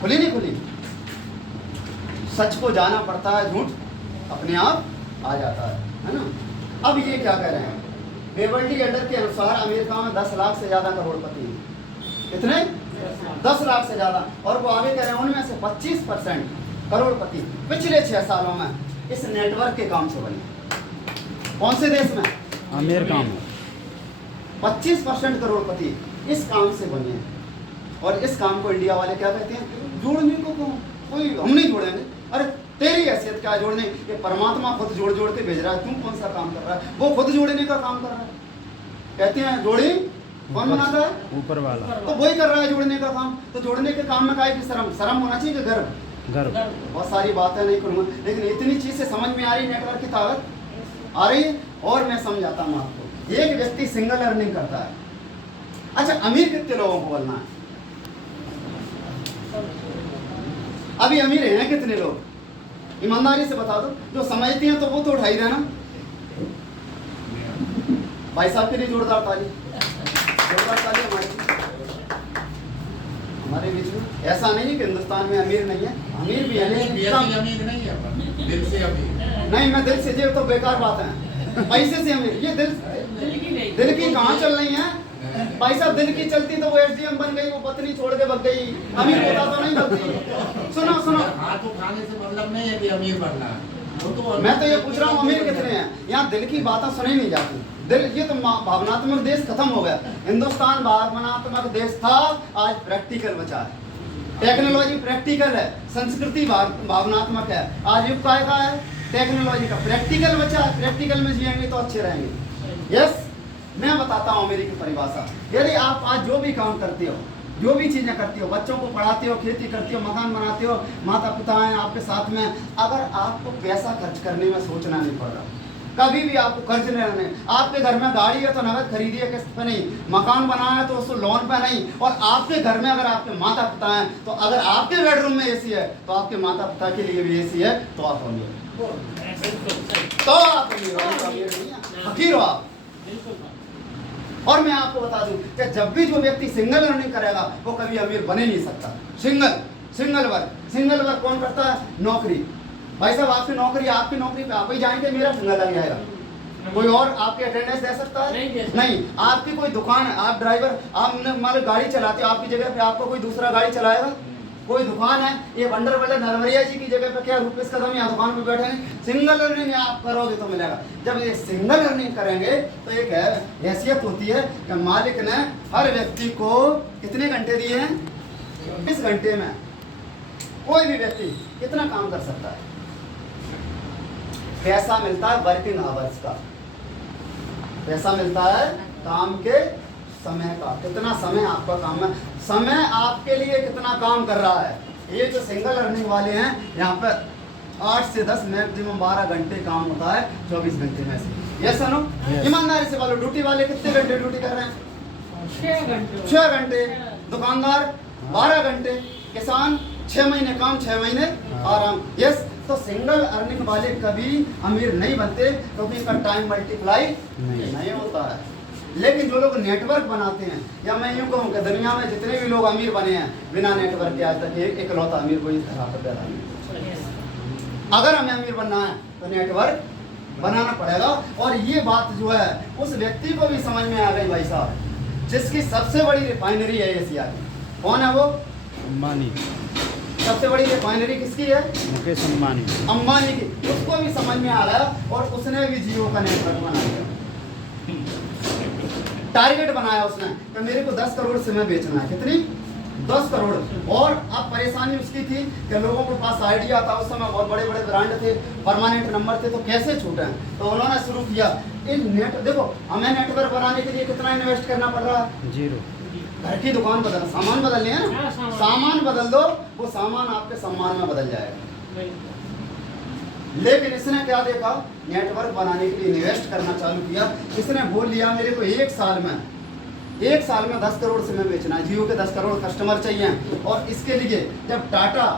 खुली नहीं खुली? सच को जाना पड़ता है, झूठ अपने आप आ जाता है ना। अब ये क्या कह रहे हैं? बेवर्ली एडर के अनुसार अमेरिका में 10 लाख से ज्यादा करोड़पति हैं। कितने? 10 लाख से ज्यादा। और वो आगे कह रहे हैं उनमें से 25% करोड़पति पिछले 6 सालों में इस नेटवर्क के काम से बने। कौन से देश में? अमेरिका में। 25% करोड़पति इस काम से बने हैं। और इस काम को इंडिया वाले क्या कहते हैं? जोड़ने को कहो, कोई हम नहीं जोड़ेंगे। अरे तेरी हैसियत क्या है जोड़ने? ये परमात्मा खुद जोड़ जोड़ के भेज रहा है, तू कौन सा काम कर रहा है? वो खुद जोड़ने का काम कर रहा है। कहते हैं जोड़ी कौन बनाता है? ऊपर वाला। तो वही कर रहा है जोड़ने का काम। तो जोड़ने के काम में काहे की शर्म? शर्म होना चाहिए कि गर्व? गर्व। बहुत सारी बातें नहीं करूँगा, लेकिन इतनी चीज से समझ में आ रही नेटवर्क की ताकत आ रही है। और मैं समझाता हूँ आपको। एक व्यक्ति सिंगल अर्निंग करता है। अच्छा, अमीर कितने लोगों को बोलना है? अभी अमीर हैं कितने लोग? ईमानदारी से बता दो। जो समझती हैं तो वो तो उठाई देना। भाई साहब के लिए जोरदार ताली, जोरदार ताली हमारे बीच में। ऐसा नहीं है कि हिंदुस्तान में अमीर नहीं है, अमीर भी है, अमीर नहीं है, दिल से अमीर नहीं। मैं दिल से, ये तो बेकार बात है। पैसे से अमीर, ये दिल की कहाँ चल रही है? भाई साहब, दिल की चलती तो वो एसडीएम बन गई, वो पत्नी छोड़ के भग गई। अमीर होता तो नहीं भगती। सुनो सुनो, हाथ उठाने से मतलब नहीं है कि अमीर बनना है। मैं तो ये पूछ रहा हूँ अमीर कितने हैं? यहाँ दिल की बातें सुनी नहीं जाती। दिल, ये तो भावनात्मक देश खत्म हो गया। हिंदुस्तान भावनात्मक देश था, आज प्रैक्टिकल बचा है। टेक्नोलॉजी प्रैक्टिकल है, संस्कृति भावनात्मक है। आज युग काय का है? टेक्नोलॉजी का। प्रैक्टिकल बचा है, प्रैक्टिकल में जिएंगे तो अच्छे रहेंगे। यस, मैं बताता हूँ मेरी की परिभाषा। यदि आप आज जो भी काम करते हो, जो भी चीज़ें करती हो, बच्चों को पढ़ाते हो, खेती करते हो, मकान बनाते हो, माता पिता हैं आपके साथ में, अगर आपको पैसा खर्च करने में सोचना नहीं पड़ रहा, कभी भी आपको कर्ज नहीं लेने, आपके घर में गाड़ी है तो नगद खरीदिए किस्त पे नहीं, मकान बनाया है तो उसको लोन पे नहीं, और आपके घर में अगर आपके माता पिता हैं तो अगर आपके बेडरूम में एसी है तो आपके माता पिता के लिए भी एसी है, तो आप अमीर हो। तो आप अमीर हो, अमीर नहीं है, फकीर हो आप। और मैं आपको बता दूं कि जब भी जो व्यक्ति सिंगल अर्निंग करेगा वो कभी अमीर बने नहीं सकता। सिंगल वर्क कौन करता है? नौकरी। भाई साहब आपकी नौकरी पे आप ही जाएंगे, मेरा फिंगर लग जाएगा। कोई और आपकी अटेंडेंस दे सकता है? नहीं। आपकी कोई दुकान है, आप ड्राइवर, आप मान लो गाड़ी चलाते हो, आपकी जगह पे आपको कोई दूसरा गाड़ी चलाएगा? कोई दुकान है, ये वंडर वाले नरवरिया जी की जगह पे क्या रुपीस कदम यहाँ दुकान पे बैठे हैं, सिंगल अर्निंग आप करोगे तो मिलेगा। जब ये सिंगल अर्निंग करेंगे तो एक हैसियत होती है कि मालिक ने हर व्यक्ति को कितने घंटे दिए हैं? 20 घंटे में कोई भी व्यक्ति कितना काम कर सकता है। पैसा मिलता है वर्किंग आवर्स का, पैसा मिलता है काम के समय का, कितना समय आपका काम है, समय आपके लिए कितना काम कर रहा है। ये जो सिंगल अर्निंग वाले हैं यहाँ पर 8 से 10 मैक्सिमम 12 घंटे काम होता है 24 घंटे में से। Yes no? ईमानदारी से बोलो, ड्यूटी वाले कितने घंटे ड्यूटी कर रहे हैं? 6 घंटे। दुकानदार 12 घंटे। किसान 6 महीने काम 6 महीने आराम। यस, तो सिंगल अर्निंग वाले कभी अमीर नहीं बनते क्योंकि इनका टाइम मल्टीप्लाई नहीं होता है। लेकिन जो लोग नेटवर्क बनाते हैं, या मैं यूँ कहूँ कि दुनिया में जितने भी लोग अमीर बने हैं बिना नेटवर्क के आज तक इकलौता अमीर कोई धरा पर पैदा नहीं। अगर हमें अमीर बनना है तो नेटवर्क बनाना पड़ेगा। और ये बात जो है उस व्यक्ति को भी समझ में आ गई भाई साहब, जिसकी सबसे बड़ी रिफाइनरी है एशिया की। कौन है वो? अंबानी। सबसे बड़ी रिफाइनरी किसकी है? मुकेश अंबानी की। उसको भी समझ में आ गया और उसने भी जियो का नेटवर्क बना दिया। टारगेट बनाया उसने कि मेरे को 10 करोड़ सिम बेचना है। कितनी? 10 करोड़। और अब परेशानी उसकी थी कि लोगों के पास आइडिया था, उस समय बहुत बड़े बड़े ब्रांड थे, परमानेंट नंबर थे, तो कैसे छूटे। तो उन्होंने शुरू किया इन नेट। देखो हमें नेटवर्क बनाने के लिए कितना इन्वेस्ट करना पड़ रहा है? 0। घर की दुकान बदल, सामान बदलने हैं ना, सामान बदल दो, वो सामान आपके सम्मान में बदल जाएगा। लेकिन इसने क्या देखा, नेटवर्क बनाने के लिए इन्वेस्ट करना चालू किया। इसने बोल लिया मेरे को एक साल में 10 करोड़ सिम बेचना है, जियो के 10 करोड़ कस्टमर चाहिए। और इसके लिए जब टाटा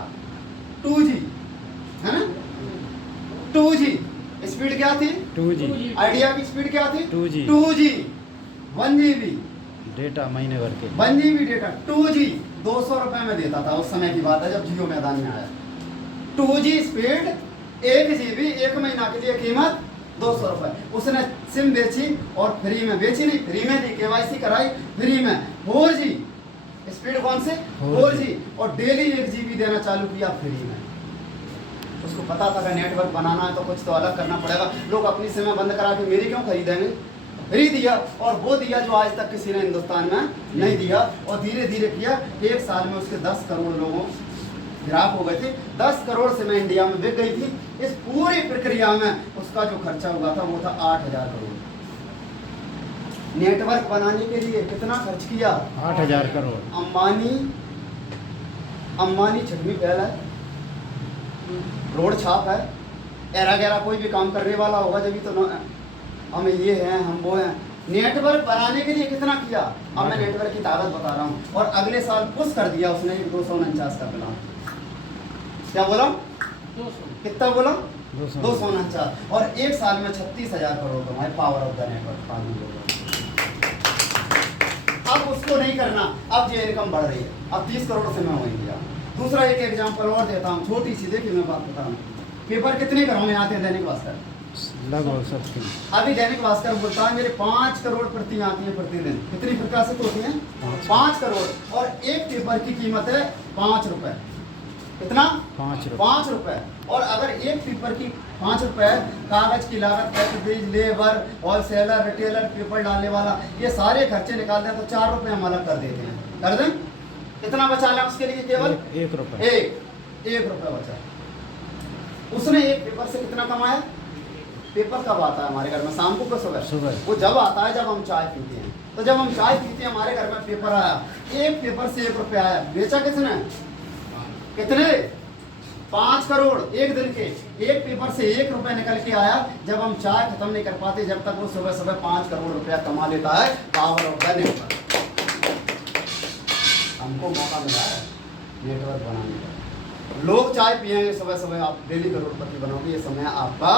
2G है ना, 2G स्पीड क्या थी? 2G। आइडिया की स्पीड क्या थी? 2G। 1 GB डेटा महीने भर के। 1 GB डेटा। 2G 200 रुपए में देता था, उस समय की बात है जब जियो मैदान में आया। 2G स्पीड 1 GB 1 महीना की लिए कीमत 200 रुपए। उसने सिम बेची और फ्री में बेची, नहीं फ्री में दी, KYC कराई फ्री में। 4G स्पीड कौन से? 4G। और डेली 1 GB देना चालू किया फ्री में। उसको पता था कि नेटवर्क बनाना है तो कुछ तो अलग करना पड़ेगा, लोग अपनी सिम बंद करा के मेरी क्यों खरीदेंगे। फ्री दिया, और वो दिया जो आज तक किसी ने हिंदुस्तान में नहीं दिया। और धीरे धीरे किया, 1 साल में उसके 10 करोड़ लोगों ग्राहक हो गए थे। 10 करोड़ से मैं इंडिया में बिक गई थी। इस पूरी प्रक्रिया में उसका जो खर्चा हुआ था वो था 8,000 करोड़। नेटवर्क बनाने के लिए कितना खर्च किया? 8,000 करोड़। अंबानी छठवीं पहल है, रोड छाप है, एरा गैरा कोई भी काम करने वाला होगा जब तो हम ये हैं हम वो हैं। नेटवर्क बनाने के लिए कितना किया? अब मैं नेटवर्क की ताकत बता रहा हूँ। और अगले साल पुश कर दिया उसने 249 का प्लान। क्या बोला? 200। कितना बोला? 249। और 1 साल में 36,000 करोड़ कमाए। Power of the network. अब उसको नहीं करना, अब ये इनकम बढ़ रही है, अब 30 करोड़ से मैं हो गया। दूसरा एक एग्जांपल और देता हूँ, छोटी सी, देखिए मैं बात बता रहा हूँ। पेपर कितने घरों में आते हैं? दैनिक भास्कर लगभग सबके। अभी दैनिक भास्कर बोलता है मेरे 5 करोड़ प्रतियां आती हैं प्रतिदिन। कितनी प्रकाशित होती हैं? 5 करोड़। और एक पेपर की कीमत है 5 रुपए। कितना? 5 रुपए। और अगर एक पेपर की 5 रुपए, कागज की लागत, package, labour, wholesaler, retailer, paper डालने वाला, ये सारे खर्चे निकाल दें तो 4 रुपए हम अलग कर देते हैं। कर दें? कितना बचा लें उसके लिए? केवल 1 रुपए। एक रुपए बचा। उसने एक पेपर से कितना कमाया? पेपर कब आता है हमारे घर में? शाम को, सुबह। सुबह। वो जब आता है जब हम चाय पीते हैं। तो जब हम चाय पीते हैं हमारे घर में पेपर आया, एक पेपर से 1 रुपया आया, बेचा किसने? कितने? 5 करोड़ एक दिन के। एक पेपर से 1 रुपया निकल के आया। जब हम चाय खत्म नहीं कर पाते, जब तक वो सुबह सुबह 5 करोड़ रुपया कमा लेता है। Power of the network. हमको मौका मिला है नेटवर्क बनाने का। लोग चाय पिएंगे सुबह सुबह, आप डेली करोड़पति बनोगे, ये समय आपका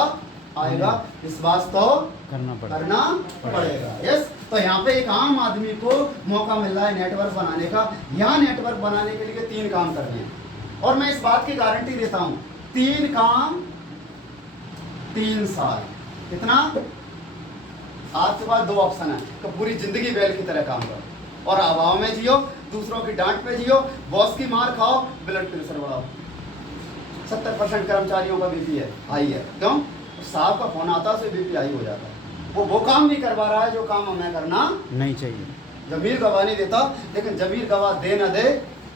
आएगा। विश्वास तो करना पड़ेगा। यस, तो यहाँ पे एक आम आदमी को मौका मिल रहा है नेटवर्क बनाने का। यहाँ नेटवर्क बनाने के लिए 3 काम करने हैं, और मैं इस बात की गारंटी देता हूँ, 3 काम 3 साल। कितना? आपके पास 2 ऑप्शन है कि पूरी जिंदगी बैल की तरह काम करो और हवाओं में जियो, दूसरों की डांट पे जियो, बॉस की मार खाओ, ब्लड प्रेशर बढ़ाओ। 70% कर्मचारियों का बीपी है, हाई है। क्यों? साहब का फोन आता है, उसे बीपी हाई हो जाता है। वो काम नहीं करवा रहा है जो काम हमें करना नहीं चाहिए। जमीर गवाह नहीं देता, लेकिन जमीर गवाह दे न दे,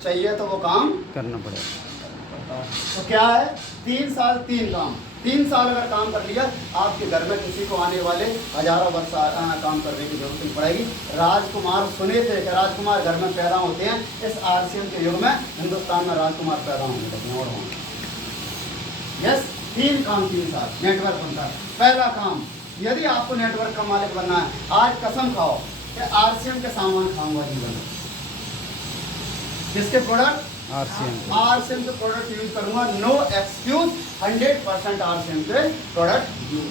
चाहिए तो वो काम करना पड़ेगा। तो क्या है? 3 साल 3 काम। 3 साल अगर काम कर लिया, आपके घर में किसी को आने वाले हजारों वर्ष काम करने की जरूरत नहीं पड़ेगी। राजकुमार सुने थे कि राजकुमार घर में पैदा होते हैं। इस आरसीएम के युग में हिंदुस्तान में राजकुमार पैदा होने लगे और यस, 3 काम 3 साल नेटवर्क बनता है। पहला काम, यदि आपको नेटवर्क का मालिक बनना है, आज कसम खाओ कि आरसीएम के सामान खाऊंगा जीवन में। किसके प्रोडक्ट? आरसीएम के प्रोडक्ट यूज करूंगा, नो एक्सक्यूज। 100% आरसीएम के प्रोडक्ट यूज।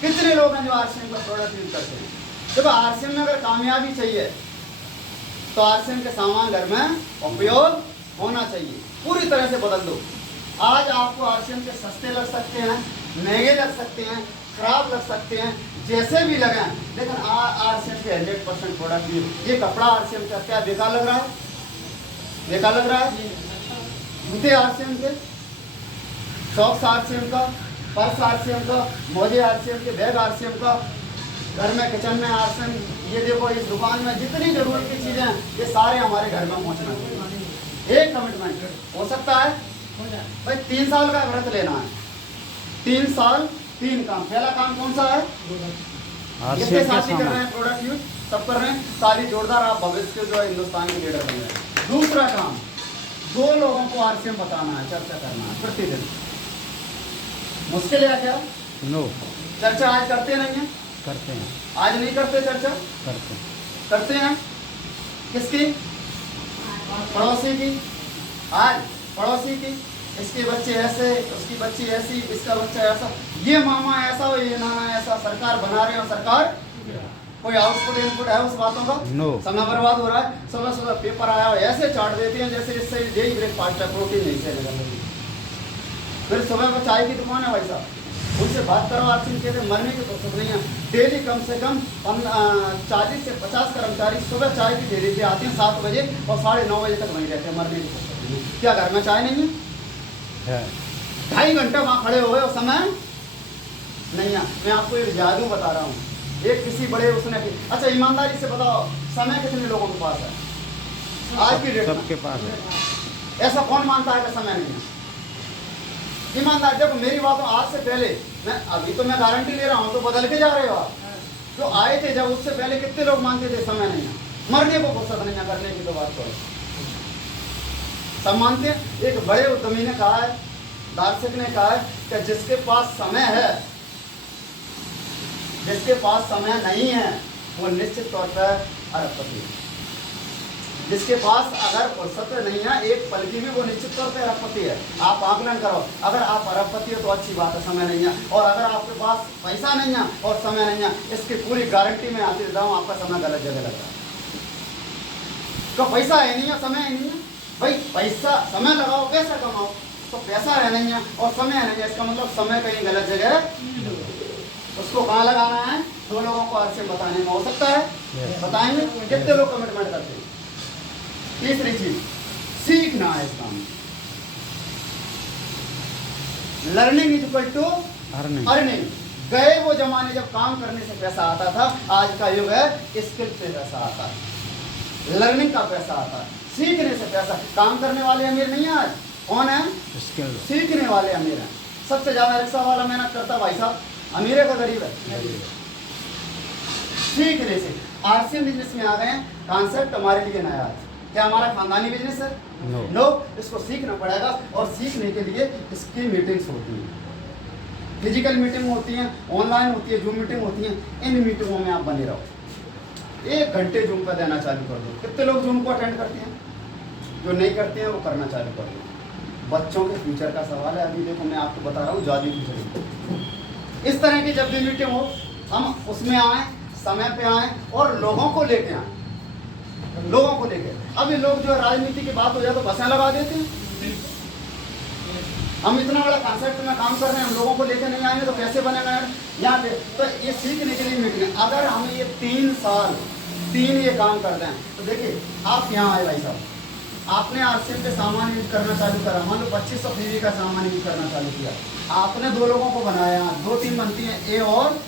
कितने लोग हैं जो आरसीएम का प्रोडक्ट यूज करते हैं? देखो, आरसीएम में अगर कामयाबी चाहिए तो आरसीएम के सामान घर में उपयोग होना चाहिए। पूरी तरह से बदल दो। आज आपको आरसीएम के सस्ते लग सकते हैं, महंगे लग सकते हैं, खराब लग सकते हैं, जैसे भी लगे, लेकिन आरसीएम के 100% प्रोडक्ट यूज। ये कपड़ा आरसीएम का, क्या बेकार लग रहा है? बेकार लग रहा है? जूते आरसीएम के, सॉक्स आरसीएम का, पर्स आरसीएम का, मोजे आरसीएम के, बैग आरसीएम का, घर में किचन में आरसीएम। ये देखो, इस दुकान में जितनी जरूरत की चीजें हैं, ये सारे हमारे घर में पहुंचना चाहिए। एक कमिटमेंट हो सकता है भाई, 3 साल का व्रत लेना है। 3 साल 3 काम। पहला काम कौन सा है? जितने साथी कर रहे हैं प्रोडक्ट यूज, सब कर रहे हैं, सारी जोरदार, आप भविष्य जो है हिंदुस्तान के लीडर बन रहे हैं। दूसरा काम, 2 लोगों को आरसीएम बताना है, चर्चा करना है प्रतिदिन। मुश्किल है क्या? नो। चर्चा आज करते नहीं है? करते हैं। आज नहीं करते चर्चा? करते हैं। किसकी? पड़ोसी की। आज पड़ोसी की, इसके बच्चे ऐसे, उसकी बच्ची ऐसी, इसका बच्चा ऐसा, ये मामा ऐसा, ये नाना ऐसा। सरकार बना रहे हो, सरकार कोई आउटपुट इनपुट है उस बातों का? नो। समय बर्बाद हो रहा है। सुबह सुबह पेपर आया हो, ऐसे चाट देते हैं जैसे इससे यही ब्रेकफास्ट है, प्रोटीन नहीं से लगा। फिर सुबह को चाय की दुकान है भाई साहब, उनसे बात करो। आरसीएम के लिए मरने की फुर्सत नहीं है। डेली कम से कम 40 से 50 कर्मचारी सुबह चाय की डेली पे आते हैं 7 बजे और 9:30 बजे तक वहीं रहते हैं। मरने की फुर्सत नहीं है। क्या घर में चाय नहीं है? 2.5 घंटे वहाँ खड़े हुए और समय नहीं है। मैं आपको एक जादू बता रहा हूँ। एक किसी बड़े उसने, अच्छा ईमानदारी से बताओ, समय कितने लोगों के पास है आज की डेट में? सबके पास है। ऐसा कौन मानता है कि समय नहीं है? ईमानदार, देखो मेरी बात, आज से पहले मैं, अभी तो मैं गारंटी ले रहा हूँ, तो बदल के जा रहे हो आप। जो आए थे जब, उससे पहले कितने लोग मानते थे समय नहीं है, मरने को फुर्सत नहीं है, करने की तो बात करो। सब मानते हैं। एक बड़े उद्यमी ने कहा है, दार्शनिक ने कहा है कि जिसके पास समय है, जिसके पास समय नहीं है, वो निश्चित तौर पर अरबपति है। जिसके पास अगर फुर्सत नहीं है एक पल की भी, वो निश्चित तौर पर अरबपति है। आप आकलन करो, अगर आप अरबपति हो तो अच्छी बात है, समय नहीं है। और अगर आपके पास पैसा नहीं है और समय नहीं है, इसकी पूरी गारंटी में आती देता हूँ, आपका समय गलत जगह लग रहा है। तो पैसा है नहीं है, समय है नहीं है भाई। पैसा, समय लगाओ, पैसा कमाओ। तो पैसा है नहीं है और समय है नहीं है, इसका मतलब समय कहीं गलत जगह है। उसको कहाँ लगाना है? 2 लोगों को आरसीएम बताने में हो सकता है, बताएंगे। कितने लोग कमिटमेंट करते हैं? तीसरी चीज, सीखना है इस काम में। Learning is equal to earning. गए वो जमाने जब काम करने से पैसा आता था, आज का युग है स्किल से पैसा आता है, लर्निंग का पैसा आता है, सीखने से पैसा। काम करने वाले अमीर नहीं है आज, कौन है? सीखने वाले अमीर हैं। सबसे ज्यादा रिक्शा वाला मेहनत करता भाई साहब, अमीर है का गरीब है? सीखने से। आरसीएम बिजनेस में आ गए हैं, कॉन्सेप्ट हमारे लिए नया है। क्या हमारा खानदानी बिजनेस है? नो। नो। इसको सीखना पड़ेगा और सीखने के लिए इसकी मीटिंग्स होती हैं, फिजिकल मीटिंग होती हैं, ऑनलाइन होती है, जूम मीटिंग होती हैं। इन मीटिंगों में आप बने रहो। 1 घंटे जूम पर देना चालू कर दो। कितने लोग जूम को अटेंड करते हैं? जो नहीं करते हैं वो करना चालू कर दो। बच्चों के फ्यूचर का सवाल है। अभी देखो मैं आपको बता रहा हूँ ज़्यादा फ्यूचर। इस तरह की जब भी मीटिंग हो हम उसमें आएँ, समय पे आएँ और लोगों को लेके आएँ, लोगों को लेके। अभी लोग जो राजनीति की बात हो जाए तो बसें लगा देते हैं। हम इतना बड़ा कॉन्सेप्ट में काम कर रहे हैं, हम लोगों को लेके नहीं आएंगे तो कैसे बनेगा यहाँ पे? तो ये सीखने के लिए मीटिंग। अगर हम ये 3 साल ये काम कर दें तो देखिए आप यहाँ आए भाई साहब, आपने आरसीएम के सामान यूज करना चालू करा, मान लो 2500 पीवी का सामान यूज करना चालू किया, आपने 2 लोगों को बनाया, 2 टीम बनती है, ए और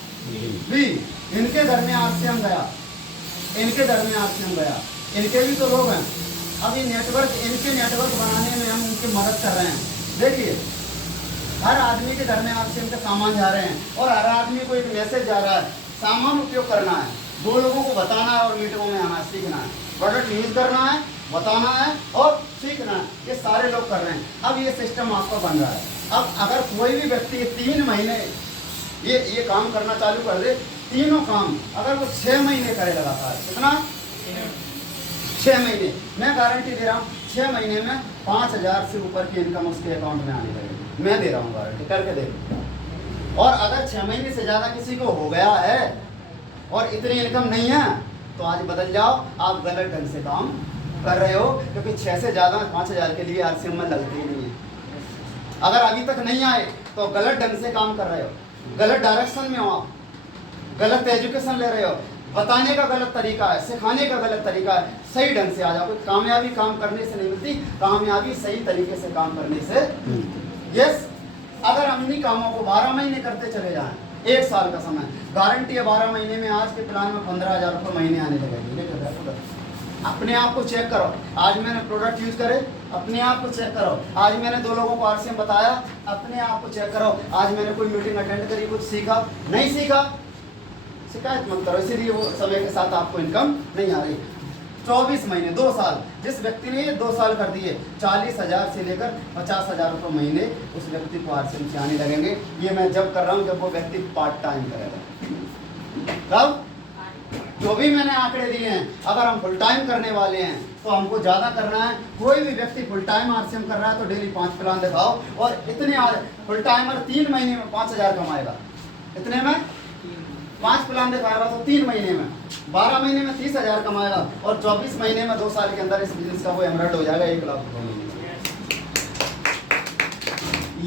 बी। इनके घर में आरसीएम गया, इनके घर में आरसीएम गया, इनके भी तो लोग हैं। अब ये नेटवर्क, इनके नेटवर्क बनाने में हम उनकी मदद कर रहे हैं। देखिए हर आदमी के घर में आरसीएम के सामान जा रहे हैं और हर आदमी को एक मैसेज जा रहा है, सामान उपयोग करना है, 2 लोगों को बताना है और मीटिंगों में आना, सीखना है, प्रोडक्ट यूज करना है, बताना है और सीखना है। ये सारे लोग कर रहे हैं। अब ये सिस्टम आपका बन रहा है। अब अगर कोई भी व्यक्ति 3 महीने ये काम करना चालू कर दे, तीनों काम अगर वो 6 महीने करे लगातार, कितना? 6 महीने, मैं गारंटी दे रहा हूँ 6 महीने में 5000 से ऊपर की इनकम उसके अकाउंट में आने लगेगी। मैं दे रहा हूँ गारंटी, करके देख। और अगर 6 महीने से ज़्यादा किसी को हो गया है और इतनी इनकम नहीं है तो आज बदल जाओ, आप गलत ढंग से काम कर रहे हो, क्योंकि 6 से ज़्यादा 5000 के लिए आरसीएम में लगते ही नहीं है। अगर अभी तक नहीं आए तो गलत ढंग से काम कर रहे हो, गलत डायरेक्शन में हो आप, गलत एजुकेशन ले रहे हो, बताने का गलत तरीका है, सिखाने का गलत तरीका है। सही ढंग से आ जाओ। कामयाबी काम करने से नहीं मिलती, कामयाबी सही तरीके से काम करने से। यस, अगर हम इन्हीं कामों को 12 महीने करते चले जाएं, 1 साल का समय गारंटी है, 12 महीने में आज के प्लान में 15,000 रुपये महीने आने लगेंगे। अपने आप को चेक करो, आज मैंने प्रोडक्ट यूज करे, अपने आप को चेक करो, आज मैंने 2 लोगों को आरसीएम बताया, अपने आप को चेक करो, आज मैंने कोई मीटिंग अटेंड करी, कुछ सीखा, नहीं सीखा, शिकायत मत करो। इसीलिए वो समय के साथ आपको इनकम नहीं आ रही। 24 महीने, 2 साल, जिस व्यक्ति ने ये 2 साल कर दिए, 40,000 से लेकर 50,000 रुपये महीने उस व्यक्ति को आरसीएम से आने लगेंगे। ये मैं जब कर रहा हूँ जब वो व्यक्ति पार्ट टाइम करेगा। कब? जो भी मैंने आंकड़े दिए हैं, अगर हम फुल टाइम करने वाले हैं तो हमको ज़्यादा करना है। कोई भी व्यक्ति फुल टाइम आरसीएम कर रहा है तो डेली 5 प्लान दिखाओ, और इतने फुल टाइमर 3 महीने में 5,000 कमाएगा। इतने में 5 प्लान दिखाएगा तो 3 महीने में 12 महीने में 30,000 कमाएगा, और 24 महीने में 2 साल के अंदर इस बिजनेस का वो एमरल्ड हो जाएगा 1 लाख रुपये महीने।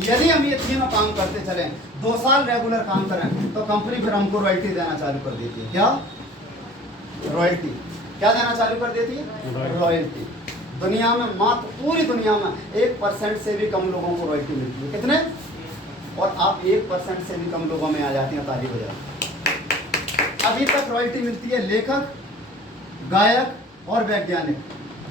यदि हम ये तीनों काम करते चलें, 2 साल रेगुलर काम करें तो कंपनी फिर हमको रॉयल्टी देना चालू कर देती है। क्या? रॉयल्टी। क्या देना चालू कर देती है? रॉयल्टी। दुनिया में मात्र, पूरी दुनिया में 1% से भी कम लोगों को रॉयल्टी मिलती है। कितने? और आप 1% से भी कम लोगों में आ जाती हैं, ताली बजा। अभी तक रॉयल्टी मिलती है लेखक, गायक और वैज्ञानिक।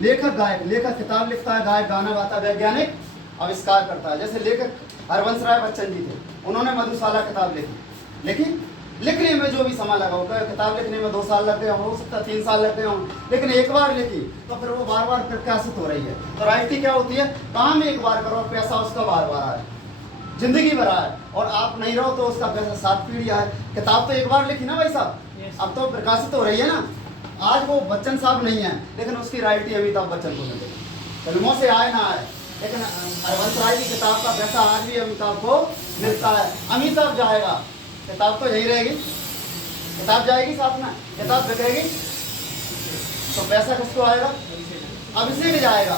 लेखक, गायक, लेखक किताब लिखता है, गायक गाना गाता है, वैज्ञानिक आविष्कार करता है। जैसे लेखक हरवंश राय बच्चन जी थे, उन्होंने मधुशाला किताब लिखी, लेकिन लिखने में जो भी समय लगा होगा, किताब लिखने में 2 साल लग गए, हो सकता है 3 साल लग गए हों, लेकिन एक बार लिखी तो फिर वो बार बार प्रकाशित हो रही है। तो रॉयल्टी क्या होती है? काम एक बार करो, पैसा उसका बार बार आए, जिंदगी भर आए, और आप नहीं रहो तो उसका पैसा 7 पीढ़ी आए। किताब तो एक बार लिखी ना भाई साहब, अब तो प्रकाशित हो रही है ना। आज वो बच्चन साहब नहीं है, लेकिन उसकी रॉयल्टी अमिताभ बच्चन को मिलेगी, फिल्मों से आए ना आए, लेकिन हरवंश राय की किताब का पैसा आज भी अमिताभ को मिलता है। अमिताभ जाएगा, किताब तो यही रहेगी, किताब जाएगी साथ में, किताब बिकेगी तो पैसा किसको आएगा? अभिषेक जाएगा,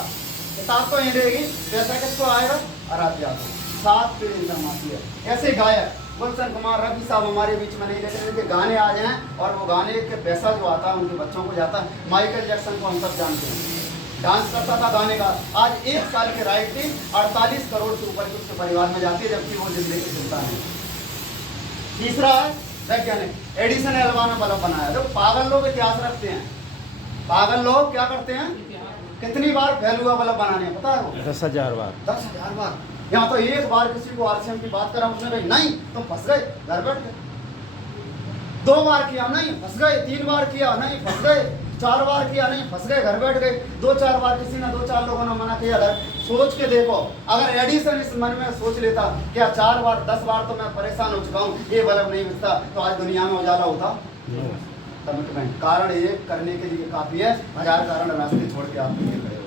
किताब तो यही रहेगी, पैसा किसको आएगा? आराध्या को। 7 पीढ़ी इनकम आती है। ऐसे गायक गुलशन कुमार रफी साहब हमारे बीच में नहीं, लेकिन उनके गाने आ जाएं और वो गाने के पैसा जो आता है उनके बच्चों को जाता है। माइकल जैक्सन को हम सब जानते हैं, डांस करता था, गाने का। आज 1 साल के रॉयल्टी 48 करोड़ से ऊपर की उसके परिवार में जाती है, जबकि वो जिंदगी जिंदा है। तीसरा है वैज्ञानिक, एडिसन एल्वा ने बल्ब बनाया। तो पागल लोग इतिहास रखते हैं, पागल लोग क्या करते हैं? कितनी बार फेल हुआ बल्ब बनाने, पता है वो? 10,000 बार। 10,000 बार। यहाँ तो 1 बार किसी को आरसीएम की बात करा, उसने कही नहीं, तुम फंस गए, घर बैठ गए। 2 बार किया नहीं फंस गए, 3 बार किया नहीं फंस गए, 4 बार किया नहीं फंस गए, घर बैठ गए। 2-4 बार किसी ने 2-4 लोगों ने मना किया। अगर सोच के देखो, अगर एडिसन इस मन में सोच लेता क्या 4 बार 10 बार तो मैं परेशान हो चुका हूँ, ये बल्ब नहीं मिलता, तो आज दुनिया में उजाला होता। नो कमिटमेंट कारण ये करने के लिए काफी है, 1000 कारण रास्ते छोड़ के आप निकल रहे हो।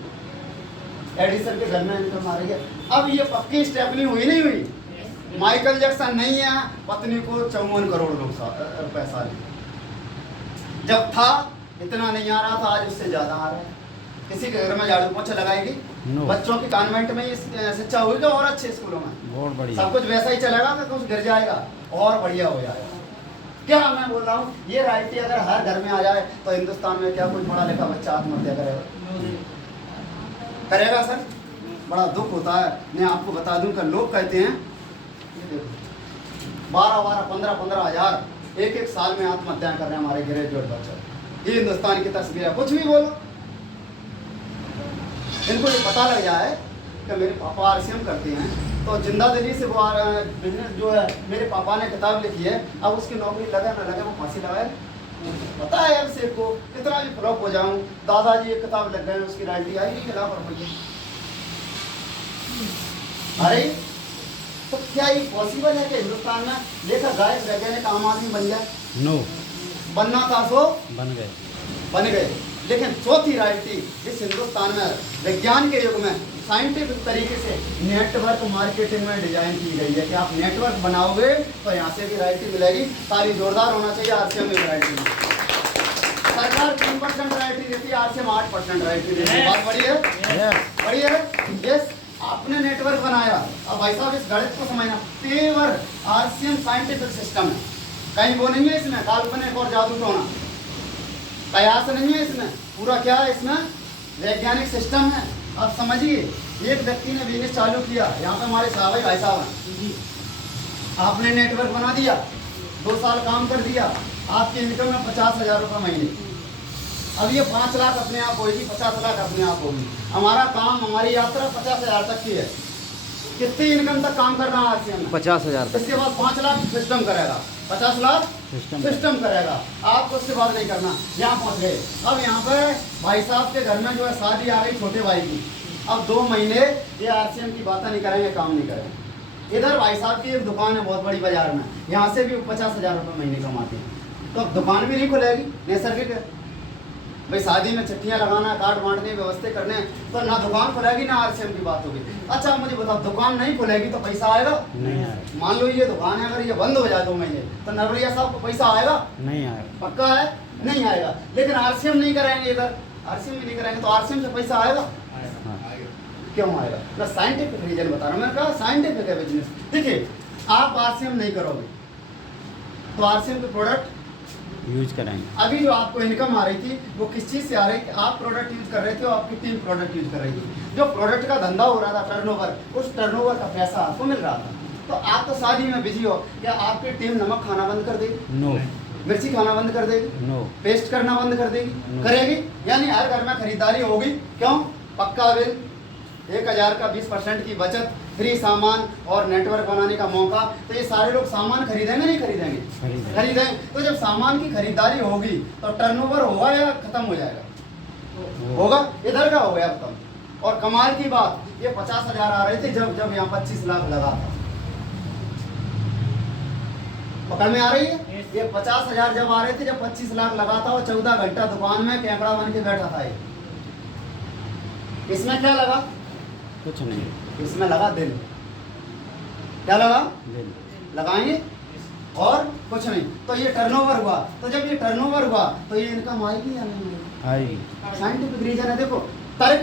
एडिसन के घर में इनकम आ रही है। अब ये पक्की स्टेपनी हुई नहीं हुई? माइकल जैक्सन नहीं है, पत्नी को 54 करोड़ लोग पैसा ले। जब था इतना नहीं आ रहा था, आज उससे ज्यादा आ रहा है। किसी के घर में झाड़ू पोछा लगाएगी? नो। बच्चों की कॉन्वेंट में शिक्षा होगी और अच्छे स्कूलों में बहुत बढ़िया। सब कुछ वैसा ही चलेगा कि कुछ गिर जाएगा और बढ़िया हो जाएगा। क्या मैं बोल रहा हूँ, ये राइटी अगर हर घर में आ जाए तो हिंदुस्तान में क्या कोई पढ़ा लिखा बच्चा आत्महत्या करेगा? करेगा सर? बड़ा दुख होता है। मैं आपको बता दूं कि लोग कहते हैं 12-12, 15-15 हजार एक साल में आत्महत्या कर रहे हैं हमारे ग्रेजुएट बच्चे। ये हिंदुस्तान की तस्वीर है। कुछ भी बोलो, इनको ये पता लग जाए कि मेरे पापा आरसीएम करते हैं तो जिंदा दिली से वो बिजनेस जो है, मेरे पापा ने किताब लिखी है, अब उसकी नौकरी लगे ना लगे वो फांसी लगाए। पता है यार सेठ को कितना भी फ्लॉप हो जाऊं, दादाजी एक किताब लग गए, उसकी राइटी आई नहीं खिलाफ रुपये। अरे तो क्या ये पॉसिबल है कि हिंदुस्तान में लेकर गायक वैज्ञानिक आम आदमी बन जाए? नो बनना था सो बन गए। लेकिन चौथी राइटी इस हिंदुस्तान में विज्ञान के युग में साइंटिफिक तरीके से नेटवर्क मार्केटिंग में डिजाइन की गई है कि आप नेटवर्क बनाओगे तो यहाँ से भी राइटी मिलेगी। ताली जोरदार होना चाहिए आरसीएम में राइटी में। सरकार 3% राइटी देती है, आरसीएम 8% राइटी देती है। बात बड़ी है, बड़ी है। यस, आपने नेटवर्क बनाया। अब भाई साहब इस गणित को समझना, पेवर आरसीएम साइंटिफिक सिस्टम है। कहीं वो नहीं है इसमें काल्पनिक और जादू टोना, कयास नहीं है इसमें। पूरा क्या है इसमें? वैज्ञानिक सिस्टम है। अब समझिए, एक व्यक्ति ने बिजनेस चालू किया, यहाँ पे हमारे साहब भाई साहब हैं, आपने नेटवर्क बना दिया, 2 साल काम कर दिया, आपकी इनकम है 50,000 रुपये महीने। अब ये 5 लाख अपने आप होगी, 50 लाख अपने आप होगी। हमारा काम, हमारी यात्रा 50,000 तक की है। कितनी इनकम तक काम करना है आरसीएम में? 50,000 तक। इसके बाद 5 लाख सिस्टम करेगा, 50 लाख सिस्टम करेगा। आपको उससे बात नहीं करना। यहाँ पहुँच गए। अब यहाँ पर भाई साहब के घर में जो है शादी आ गई छोटे भाई की। अब 2 महीने ये आरसीएम की बातें नहीं करेंगे, काम नहीं करेंगे। इधर भाई साहब की एक दुकान है बहुत बड़ी बाजार में, यहाँ से भी 50,000 रुपये महीने कमाते हैं। तो अब दुकान भी नहीं खुलेगी, नैसर्गिक है भाई। शादी में चिट्ठियाँ लगाना, कार्ड बांटने, व्यवस्था करने, तो ना दुकान खुलेगी ना आरसीएम की बात होगी। अच्छा मुझे बताओ, दुकान नहीं खुलेगी तो पैसा आएगा? नहीं आएगा। मान लो ये दुकान है, अगर ये बंद हो जाए 2 महीने तो नरवलिया साहब को पैसा आएगा? नहीं आएगा। पक्का है नहीं आएगा। लेकिन आरसीएम नहीं कराएंगे, इधर आरसीएम भी नहीं कराएंगे तो आरसीएम से पैसा आएगा? क्यों आएगा? मैं साइंटिफिक रीजन बता रहा हूँ। मैंने कहा साइंटिफिक है बिजनेस। देखिए, आप आरसीएम नहीं करोगे तो आरसीएम के प्रोडक्ट यूज कराएंगे। अभी जो आपको इनकम आ रही थी वो किस चीज़ से आ रही थी? आप प्रोडक्ट यूज कर रहे थे और आपकी टीम प्रोडक्ट यूज कर रही थी। जो प्रोडक्ट का धंधा हो रहा था, टर्नओवर, उस टर्नओवर का पैसा आपको मिल रहा था। तो आप तो शादी में बिजी हो, क्या आपकी टीम नमक खाना बंद कर देगी? नो। मिर्ची खाना बंद कर देगी? नो। पेस्ट करना बंद कर देगी? No. करेगी। यानी हर घर में खरीदारी होगी। क्यों? पक्का बिल, 1000 का 20% की बचत, फ्री सामान और नेटवर्क बनाने का मौका। तो ये सारे लोग सामान खरीदेंगे नहीं खरीदेंगे? खरीदेंगे। तो जब सामान की खरीदारी होगी तो टर्नओवर होगा या खत्म हो जाएगा? होगा। इधर का हो गया खत्म। और कमाल की बात, ये 50,000 आ रहे थे जब यहाँ 25 लाख लगा था। पकड़ में आ रही है? ये 50,000 जब आ रहे थे, जब 25 लाख लगा था, वो 14 घंटा दुकान में केकड़ा बन के बैठा था। इसमें क्या लगा? कुछ नहीं। इसमें लगा दिल। क्या लगा? दिल लगाएंगे और कुछ नहीं। तो ये टर्नओवर हुआ। तो जब ये टर्नओवर हुआ तो ये इनकम आएगी या नहीं आएगी? आएगी। साइंटिफिक रीजन है। देखो, तर्क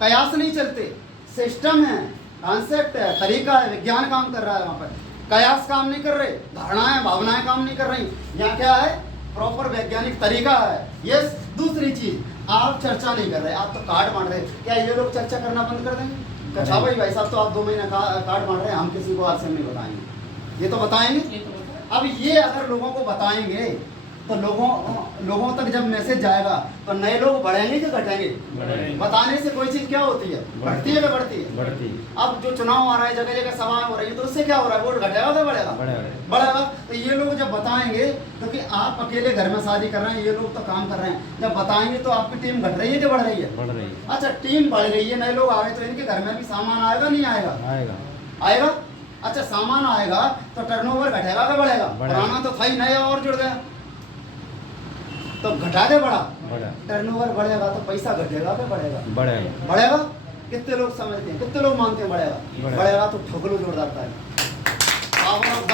कयास नहीं चलते, सिस्टम है, कॉन्सेप्ट है, तरीका है, विज्ञान काम कर रहा है। वहाँ पर कयास काम नहीं कर रहे, धारणाएं भावनाएं काम नहीं कर रही। यहाँ क्या है? प्रॉपर वैज्ञानिक तरीका है। यस। दूसरी चीज, आप चर्चा नहीं कर रहे, आप तो कार्ड बांट रहे। क्या ये लोग चर्चा करना बंद कर देंगे? अच्छा भाई साहब तो आप 2 महीने कार्ड बांट रहे हैं, हम किसी को आरसीएम नहीं बताएंगे। ये तो बताएंगे। अब ये अगर लोगों को बताएंगे तो लोगों तक जब मैसेज जाएगा तो नए लोग बढ़ेंगे कि घटेंगे? बढ़ेंगे। बताने से कोई चीज क्या होती है, बढ़ती है कि बढ़ती है? बढ़ती अब जो चुनाव आ रहा है, जगह जगह सभाएं हो रही है, तो उससे क्या हो रहा है, वोट घटेगा कि बढ़ेगा? बढ़ेगा। तो ये लोग जब बताएंगे, क्योंकि आप अकेले घर में शादी कर रहे हैं, ये लोग तो काम कर रहे हैं, जब बताएंगे तो आपकी टीम घट रही है कि बढ़ रही है? बढ़ रही है। अच्छा, टीम बढ़ रही है, नए लोग आ गए तो इनके घर में भी सामान आएगा नहीं आएगा? आएगा। आएगा। अच्छा, सामान आएगा तो टर्नओवर घटेगा कि बढ़ेगा? पुराना तो था ही, नया और जुड़ गया, तो घटा दे बढ़ा। टर्नओवर बढ़ेगा तो पैसा घटेगा कि बढ़ेगा? बढ़ेगा। बढ़ेगा। कितने लोग समझते हैं, कितने लोग मानते हैं बढ़ेगा? बढ़ेगा तो ठोक लो जोरदार ताली। पावर ऑफ द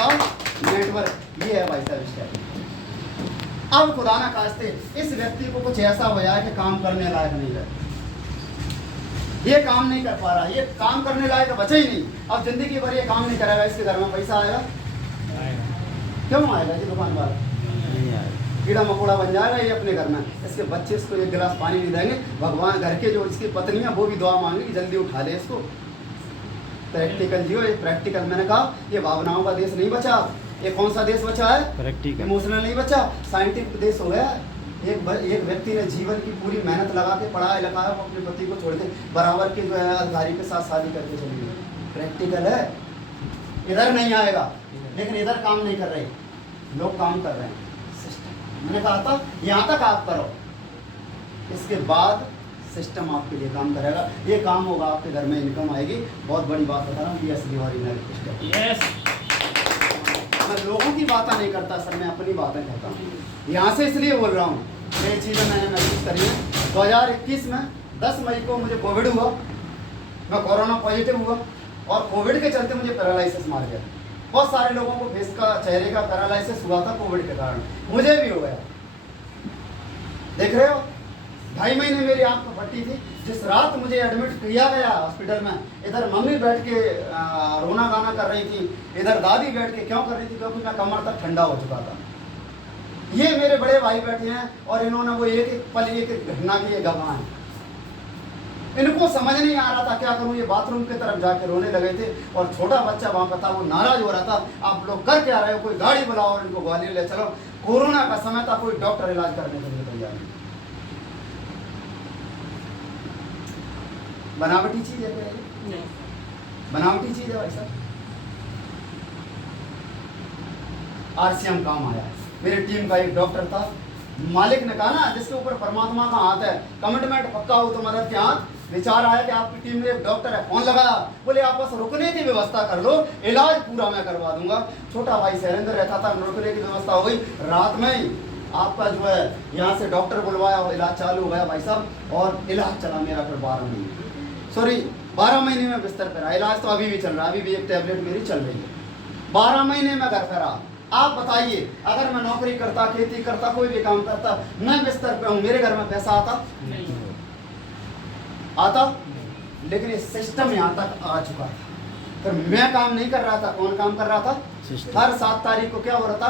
नेटवर्क, ये है भाई साहब स्टेप। अब खुदा ना खास्ते इस व्यक्ति को कुछ ऐसा हो जाए कि काम करने लायक नहीं रहे, ये काम नहीं कर पा रहा, ये काम करने लायक बचा ही नहीं, अब जिंदगी भर ये काम नहीं करेगा, इसके घर में पैसा आएगा? क्यों आएगा जी? दुकान वाला नहीं आएगा। कीड़ा मकोड़ा बन जाएगा ये अपने घर में, इसके बच्चे इसको एक गिलास पानी नहीं देंगे, भगवान घर के जो इसकी पत्नी है वो भी दुआ मांगेगी जल्दी उठा ले इसको। प्रैक्टिकल जियो, ये प्रैक्टिकल, मैंने कहा ये भावनाओं का देश नहीं बचा, ये कौन सा देश बचा है? प्रैक्टिकल। इमोशनल नहीं बचा, साइंटिफिक देश हो गया। एक व्यक्ति ने जीवन की पूरी मेहनत लगा के पढ़ा लिखाया, वो अपने पति को छोड़ के बराबर के जो है अधिकारी के साथ शादी करके चली गई। प्रैक्टिकल है, इधर नहीं आएगा, लेकिन इधर काम नहीं कर रहे लोग, काम कर रहे हैं सिस्टम। मैंने कहा था यहाँ तक आप करो, इसके बाद सिस्टम आपके लिए काम करेगा, ये काम होगा, आपके घर में इनकम आएगी। बहुत बड़ी बात बता रहा हूँ, ये असली ओरिजिनल सिस्टम। मैं लोगों की बातें नहीं करता सर, मैं अपनी बातें कहता हूँ। यहाँ से इसलिए बोल रहा हूँ, ये चीज़ें मैंने महसूस करी है। 2021 में 10 मई को मुझे कोविड हुआ, मैं कोरोना पॉजिटिव हुआ, और कोविड के चलते मुझे पैरालिसिस मार गया। बहुत सारे लोगों को फेस का, चेहरे का पैरालिसिस हुआ था कोविड के कारण, मुझे भी हो गया। देख रहे हो, 2.5 महीने मेरी आँख में पट्टी थी। जिस रात मुझे एडमिट किया गया हॉस्पिटल में, इधर मम्मी बैठ के रोना गाना कर रही थी, इधर दादी बैठ के क्यों कर रही थी? क्योंकि मैं कमर तक ठंडा हो चुका था। ये मेरे बड़े भाई बैठे हैं और इन्होंने वो एक एक पल, एक एक घटना की ये गवाह हैं। इनको समझ नहीं आ रहा था क्या करूं, ये बाथरूम की तरफ जाके रोने लगे थे, और छोटा बच्चा वहां पर था, वो नाराज हो रहा था, आप लोग कर क्या रहे हो, कोई गाड़ी बुलाओ और इनको ग्वालियर ले चलो। कोरोना का समय था, कोई डॉक्टर इलाज करने के लिए तैयार नहीं। बनावटी चीज है क्या? बनावटी चीज है भाई साहब। आरसीएम काम आया, मेरी टीम का एक डॉक्टर था, मालिक ने कहा ना जिसके ऊपर परमात्मा का हाथ है, कमिटमेंट पक्का हो तो मदद के हाथ। विचार आया कि आपकी टीम में एक डॉक्टर है, फोन लगाया, बोले आप बस रुकने की व्यवस्था कर लो, इलाज पूरा मैं करवा दूंगा। छोटा भाई शैलेंद्र रहता था, रुकने की व्यवस्था हो गई। रात में ही आपका जो है यहाँ से डॉक्टर बुलवाया और इलाज चालू हो गया भाई साहब, और इलाज चला मेरा फिर 12 महीने में बिस्तर पर रहा। इलाज तो अभी भी चल रहा है, अभी भी एक टैबलेट मेरी चल रही है। 12 महीने में घर पर रहा। आप बताइए, अगर मैं नौकरी करता, खेती करता, कोई भी काम करता, मैं बिस्तर पे हूँ, मेरे घर में पैसा आता? आता? लेकिन ये सिस्टम यहाँ तक आ चुका था। फिर मैं काम नहीं कर रहा था, कौन काम कर रहा था? हर 7 तारीख को क्या हो रहा था?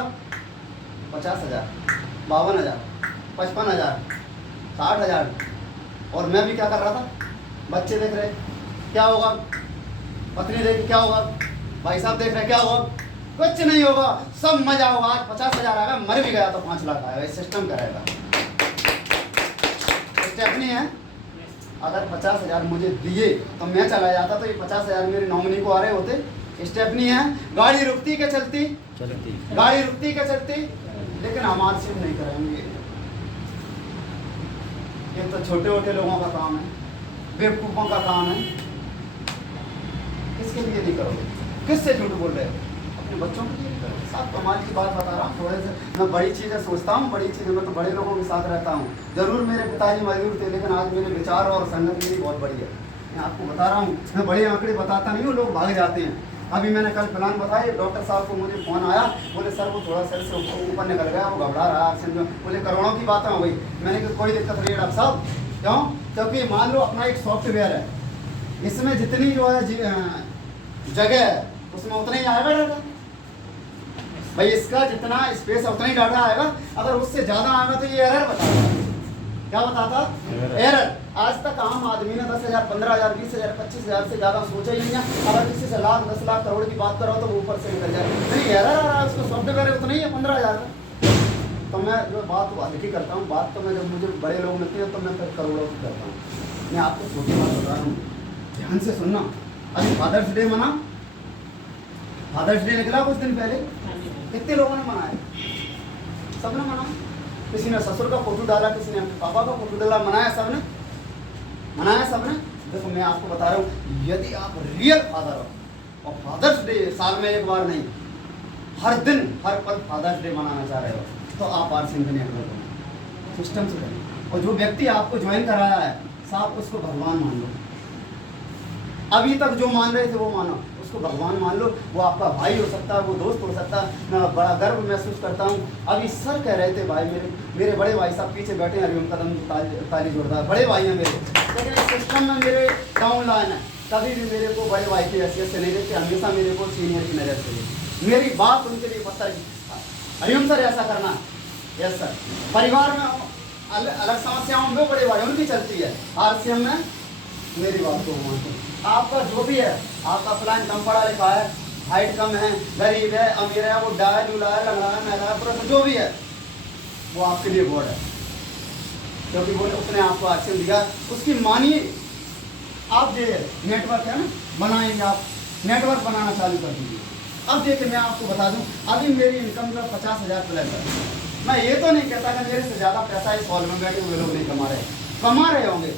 50,000, 52,000, 55,000, 60,000। और मैं भी क्या कर रहा था? बच्चे देख रहे, क्या होगा? पत्नी देख, क्या होगा? भाई साहब देख रहे, क्या होगा? कुछ नहीं होगा, सब मजा होगा। आज 50,000 आएगा, मर भी गया तो 5 लाख आएगा। इस सिस्टम का रहेगा। स्टेप नहीं है। अगर 50,000 मुझे दिए तो मैं चला जाता, तो ये 50,000 मेरे नॉमिनी को आ रहे होते। स्टेप नहीं है। गाड़ी रुकती के चलती, गाड़ी रुकती के चलती, लेकिन हमारे से नहीं करेंगे। ये तो छोटे छोटे लोगों का काम है, बेवकूफ़ों का काम है। किसके लिए नहीं करोगे? किससे झूठ बोल रहे हो? अपने बच्चों के लिए नहीं करोगे। साहब कमाल की बात बता रहा हूँ, थोड़े से मैं बड़ी चीज़ें सोचता हूँ, बड़ी चीज़ें मैं तो बड़े लोगों के साथ रहता हूँ। जरूर मेरे पिताजी मजदूर थे, लेकिन आज मेरे विचार और संगत मेरी बहुत बड़ी है। मैं आपको बता रहा हूँ, मैं बड़े आंकड़े बताता नहीं हूँ, लोग भाग जाते हैं। अभी मैंने कल प्लान बताया, डॉक्टर साहब को मुझे फ़ोन आया, बोले सर वो थोड़ा सर से ऊपर निकल गया, वो घबरा रहा है। बोले करोड़ों की बातें हो गई। मैंने कहा कोई दिक्कत नहीं है डॉक्टर साहब। क्यों? क्योंकि मान लो अपना एक सॉफ्टवेयर है, इसमें जितनी जो है जगह है उसमें उतना ही आएगा डाटा भाई, इसका जितना स्पेस है उतना ही डाटा आएगा। अगर उससे ज़्यादा आएगा तो ये एरर बताता। क्या बताता? एरर। आज तक आम आदमी ने 10,000, 15,000, 20,000, 25,000 से ज़्यादा सोचा ही नहीं है। अगर किसी से लाख, 10 लाख, करोड़ की बात करो तो वो ऊपर से निकल जाए। नहीं, एरर आ रहा है, उसको सॉफ्टवेयर उतना ही है 15,000 का। तो तो मैं जो बात वो हल्की करता हूँ, बात तो मैं जब मुझे बड़े लोग मिलते हैं तो मैं फिर करोड़ों की करता हूँ। मैं आपको छोटी बात बता रहा हूँ, ध्यान से सुनना। अभी फादर्स डे मना, फादर्स डे निकला कुछ दिन पहले, कितने लोगों ने मनाया? सबने मनाया। किसी ने ससुर का फोटो डाला, किसी ने पापा का फोटो डाला, मनाया सबने, मनाया सबने। देखो मैं आपको बता रहा हूँ, यदि आप रियल फादर हो और फादर्स डे साल में एक बार नहीं, हर दिन हर पल फादर्स डे मनाना चाह रहे हो, तो आप आरसीएम के नियम करें, सिस्टम से करें। और जो व्यक्ति आपको ज्वाइन कराया है, साहब उसको भगवान मान लो। अभी तक जो मान रहे थे वो मानो, उसको भगवान मान लो। वो आपका भाई हो सकता है, वो दोस्त हो सकता है। मैं बड़ा गर्व महसूस करता हूँ। अभी सर कह रहे थे, भाई मेरे बड़े भाई साहब पीछे बैठे हैं, हरिओम कदम ताली जोड़दार, बड़े भाई हैं मेरे, लेकिन इस सिस्टम में मेरे डाउन लाइन है। कभी भी मेरे को बड़े भाई की हैसियत से नहीं देखते, हमेशा मेरे को सीनियर की नज़र से देखते। मेरी बात उनके लिए पत्थर की, हरिओम सर ऐसा करना, यस सर। परिवार में अलग समस्याओं में बड़े भाई उनकी चलती है, आरसीएम में मेरी बात को मानते हैं। आपका जो भी है, आपका प्लान कम पढ़ा लिखा है, हाइट कम है, गरीब है, अमीर है, वो डाया लूला है, लंगड़ा है, मैला है, पुरुष जो भी है, वो आपके लिए बोर्ड है, क्योंकि वो उसने आपको आरसीएम दिया। उसकी मानिए। आप जो नेटवर्क है ना, बनाएंगे आप, नेटवर्क बनाना चालू कर दीजिए। अब देखिए मैं आपको बता दूं, अभी मेरी इनकम जो 50,000 प्लस है। मैं ये तो नहीं कहता कि मेरे से ज़्यादा पैसा इस हॉल में बैठे हुए लोग नहीं कमा रहे होंगे,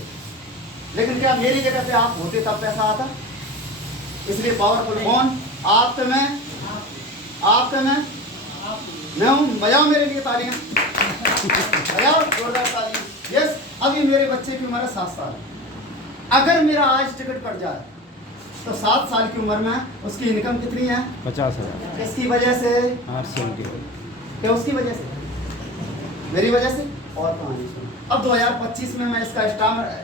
लेकिन क्या मेरी जगह पे आप होते तब पैसा आता? इसलिए पावरफुल कौन? आप पे मैं हूँ। बजाओ मेरे लिए तालियां, बजाओ जोरदार तालियां। यस, अभी मेरे बच्चे की उम्र है 7 साल। अगर मेरा आज टिकट कट जाए तो 7 साल की उम्र में उसकी इनकम कितनी है? 50,000। किसकी वजह से? आरसीएम की। क्या उसकी वजह से? मेरी वजह से? और कहानी सुनो। अब 2025 में मैं इसका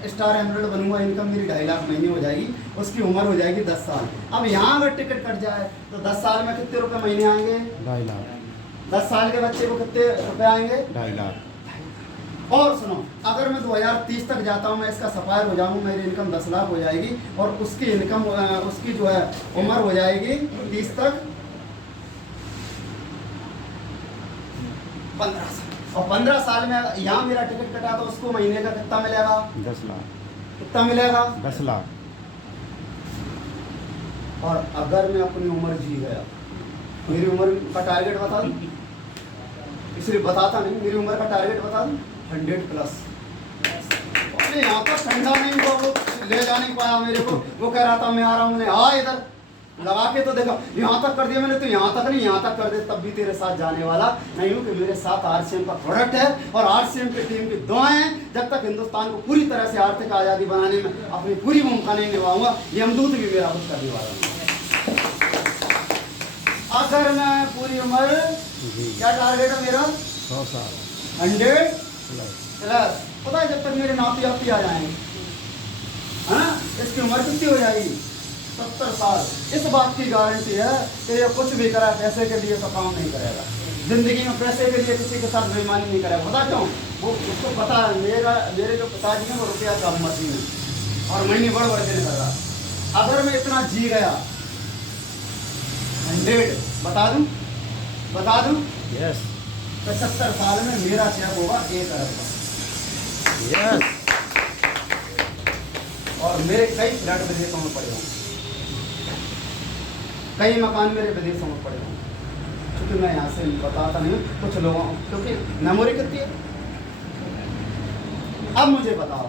स्टार एमरल्ड बनूंगा, इनकम मेरी 2.5 लाख महीने हो जाएगी, उसकी उम्र हो जाएगी 10 साल। अब यहाँ अगर टिकट कट जाए तो 10 साल में कितने रुपए महीने आएंगे? 2.5 लाख। 10 साल के बच्चे को कितने रुपए आएंगे? 2.5 लाख। और सुनो, अगर मैं 2030 तक जाता हूँ, मैं इसका सफायर हो जाऊँ, मेरी इनकम 10 लाख हो जाएगी और उसकी इनकम उसकी जो है उम्र हो जाएगी 30 तक 15 साल। और 15 साल में यहाँ मेरा टिकट कटा तो उसको महीने का कितना मिलेगा? 10 लाख। कितना मिलेगा? 10 लाख। और अगर मैं अपनी उम्र जी गया, मेरी उम्र का टारगेट बता दूं, इसलिए बताता नहीं, मेरी उम्र का टारगेट बता दूं 100+। अरे यहाँ पर ठंडा नहीं हुआ, वो ले जा नहीं पाया मेरे को, वो कह रहा था मैं आ रहा हूँ, हाँ इधर लगा के तो देखा, यहाँ तक कर दिया मैंने, तो यहाँ तक नहीं, यहाँ तक कर दे तब भी तेरे साथ जाने वाला नहीं हूँ, कि मेरे साथ आरसीएम का प्रोडक्ट है और आरसीएम की टीम की दुआएं हैं। जब तक हिंदुस्तान को पूरी तरह से आर्थिक आज़ादी बनाने में अपनी पूरी भूमिका नहीं निभाऊंगा, यमदूत भी मेरा कुछ करने वाला नहीं। अगर मैं पूरी उम्र, क्या टारगेट है मेरा? 100 साल 100+। पता है जब तक मेरे नाती आती आ जाएंगे, है ना, इसकी उम्र कितनी हो जाएगी? 70 साल। इस बात की गारंटी है कि ये कुछ भी करा पैसे के लिए तो काम नहीं करेगा, जिंदगी में पैसे के लिए किसी के साथ बेईमानी नहीं करेगा। पता क्यों? वो उसको पता है मेरे जो पिताजी हैं वो रुपया कम मशीन है और महीने बढ़ के कर रहा। अगर मैं इतना जी गया 100, बता दूं यस 75 साल में मेरा चेक होगा 1 अरब का। यस। और मेरे कई फ्लैट विदेशों में पड़े होंगे, कई मकान मेरे विदेशों में पड़े होंगे, क्योंकि मैं यहाँ से बताता नहीं हूँ कुछ लोगों, क्योंकि मेमोरी कितनी है। अब मुझे बताओ,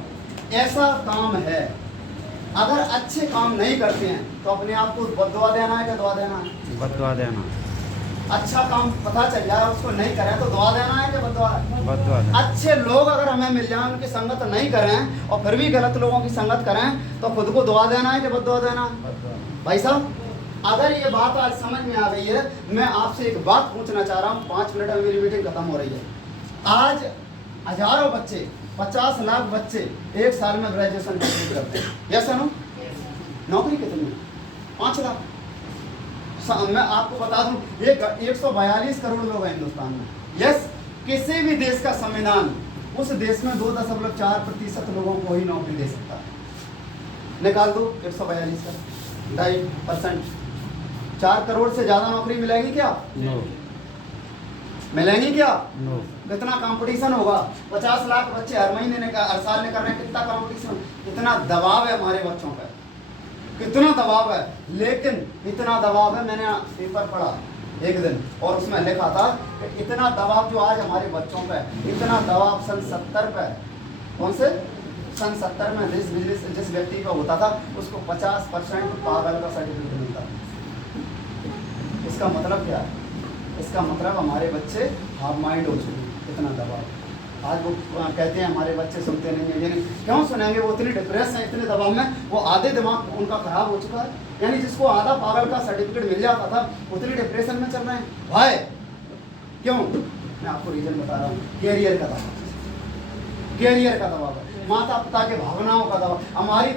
ऐसा काम है, अगर अच्छे काम नहीं करते हैं तो अपने आप को बददुआ देना है, क्या दुआ देना है? बददुआ देना। अच्छा काम पता चल जाए उसको नहीं करें तो दुआ देना है, क्या बददुआ है? बददुआ देना। अच्छे लोग अगर हमें मिल जाएं, उनकी संगत नहीं करें और फिर भी गलत लोगों की संगत करें तो खुद को दुआ देना है, कि बददुआ देना? भाई साहब, अगर ये बात आज समझ में आ गई है, मैं आपसे एक बात पूछना चाह रहा हूँ, 5 मिनट में मेरी मीटिंग खत्म हो रही है। आज हजारों बच्चे, 50 लाख बच्चे 1 साल में ग्रेजुएशन कंप्लीट करते हैं, यस नो? नौकरी कितनी? 5 लाख। मैं आपको बता दूं, 142 करोड़ लोग हैं हिंदुस्तान में, यस। किसी भी देश का संविधान उस देश में 2.4% लोगों को ही नौकरी दे सकता है। निकाल दो 142 का 2.5%, 4 करोड़ से ज़्यादा नौकरी मिलेगी क्या? नो। मिलेगी क्या? नो। कितना कंपटीशन होगा। 50 लाख बच्चे हर महीने ने हर साल ने कर रहे हैं, कितना कंपटीशन, कितना दबाव है हमारे बच्चों पर, कितना दबाव है। लेकिन इतना दबाव है, मैंने पेपर पढ़ा एक दिन और उसमें लिखा था कि इतना दबाव जो आज हमारे बच्चों पे, इतना दबाव सन 70 पे, कौन से सन 70 में जिस व्यक्ति का होता था उसको 50% पागल का सर्टिफिकेट मिलता। इसका मतलब क्या है? इसका मतलब हमारे बच्चे हाफ माइंड हो चुके हैं, इतना दबाव। आज वो कहते हैं हमारे बच्चे सुनते नहीं हैं, यानी क्यों सुनेंगे? वो इतने डिप्रेस हैं, इतने दबाव में, वो आधे दिमाग उनका खराब हो चुका है। यानी जिसको आधा पागल का सर्टिफिकेट मिल जाता था उतनी डिप्रेशन में चल रहे हैं। भाई क्यों? मैं आपको रीजन बता रहा हूँ, कैरियर का दबाव, कैरियर का दबाव है, माता पिता के भावनाओं का दबाव, हमारी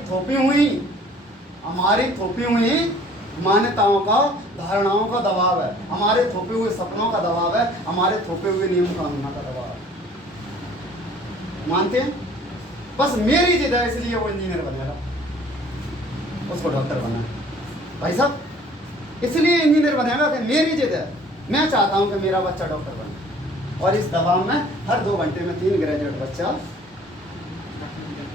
थोपी हुई मान्यताओं का, धारणाओं का दबाव है, हमारे थोपे हुए सपनों का दबाव है, हमारे थोपे हुए नियम कानूनों का दबाव है। मानते हैं? बस मेरी जिद है इसलिए वो इंजीनियर बनेगा, उसको डॉक्टर बनना है। भाई साहब इसलिए इंजीनियर बनेगा कि मेरी जिद है, मैं चाहता हूं कि मेरा बच्चा डॉक्टर बने। और इस दबाव में हर 2 घंटे में 3 ग्रेजुएट बच्चा,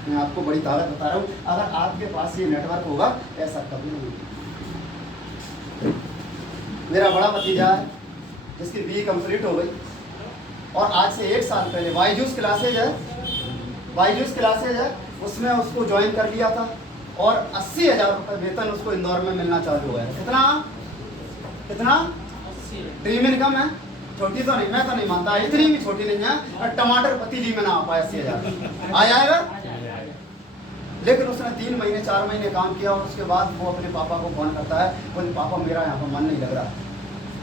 मैं आपको बड़ी ताकत बता रहा हूं, अगर आपके पास ये नेटवर्क होगा ऐसा कभी नहीं होगा। मेरा बड़ा भतीजा है जिसकी BE कंप्लीट हो गई और आज से 1 साल पहले बायजूस क्लासेज है उसमें उसको ज्वाइन कर लिया था और 80,000 रुपये वेतन उसको इंदौर में मिलना चालू हुआ है। कितना ड्रीम इनकम है, छोटी तो नहीं, मैं तो नहीं मानता इतनी भी छोटी नहीं है। और टमाटर पतीली में ना आ पाए 80,000 आ जाएगा। लेकिन उसने 3 महीने 4 महीने काम किया और उसके बाद वो अपने पापा को फोन करता है, बोले पापा मेरा यहाँ पर मन नहीं लग रहा।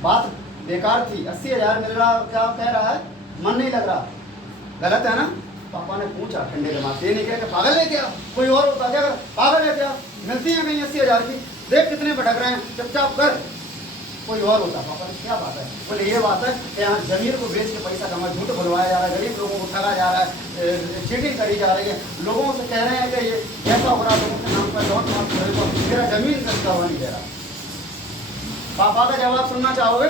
बात बेकार थी, 80,000 मिल रहा, क्या कह रहा है, मन नहीं लग रहा, गलत है ना। पापा ने पूछा ठंडे दिमाग से, ये नहीं कह के पागल है क्या, कोई और होता क्या, पागल है क्या, मिलती है कहीं 80,000 की, देख कितने भटक रहे हैं, चुपचाप कर। कोई और होता, पापा ने क्या बात है, बोले ये बात है कि यहाँ जमीन को बेच के पैसा कमा, झूठ बुलवाया जा रहा है, गरीब लोगों को ठगा जा रहा है, चीटिंग करी जा रही है, लोगों से कह रहे हैं कि ये ऐसा हो रहा है, लोगों के नाम पर लौट मार, मेरा जमीन का हुआ नहीं दे रहा। पापा का जवाब सुनना चाहोगे?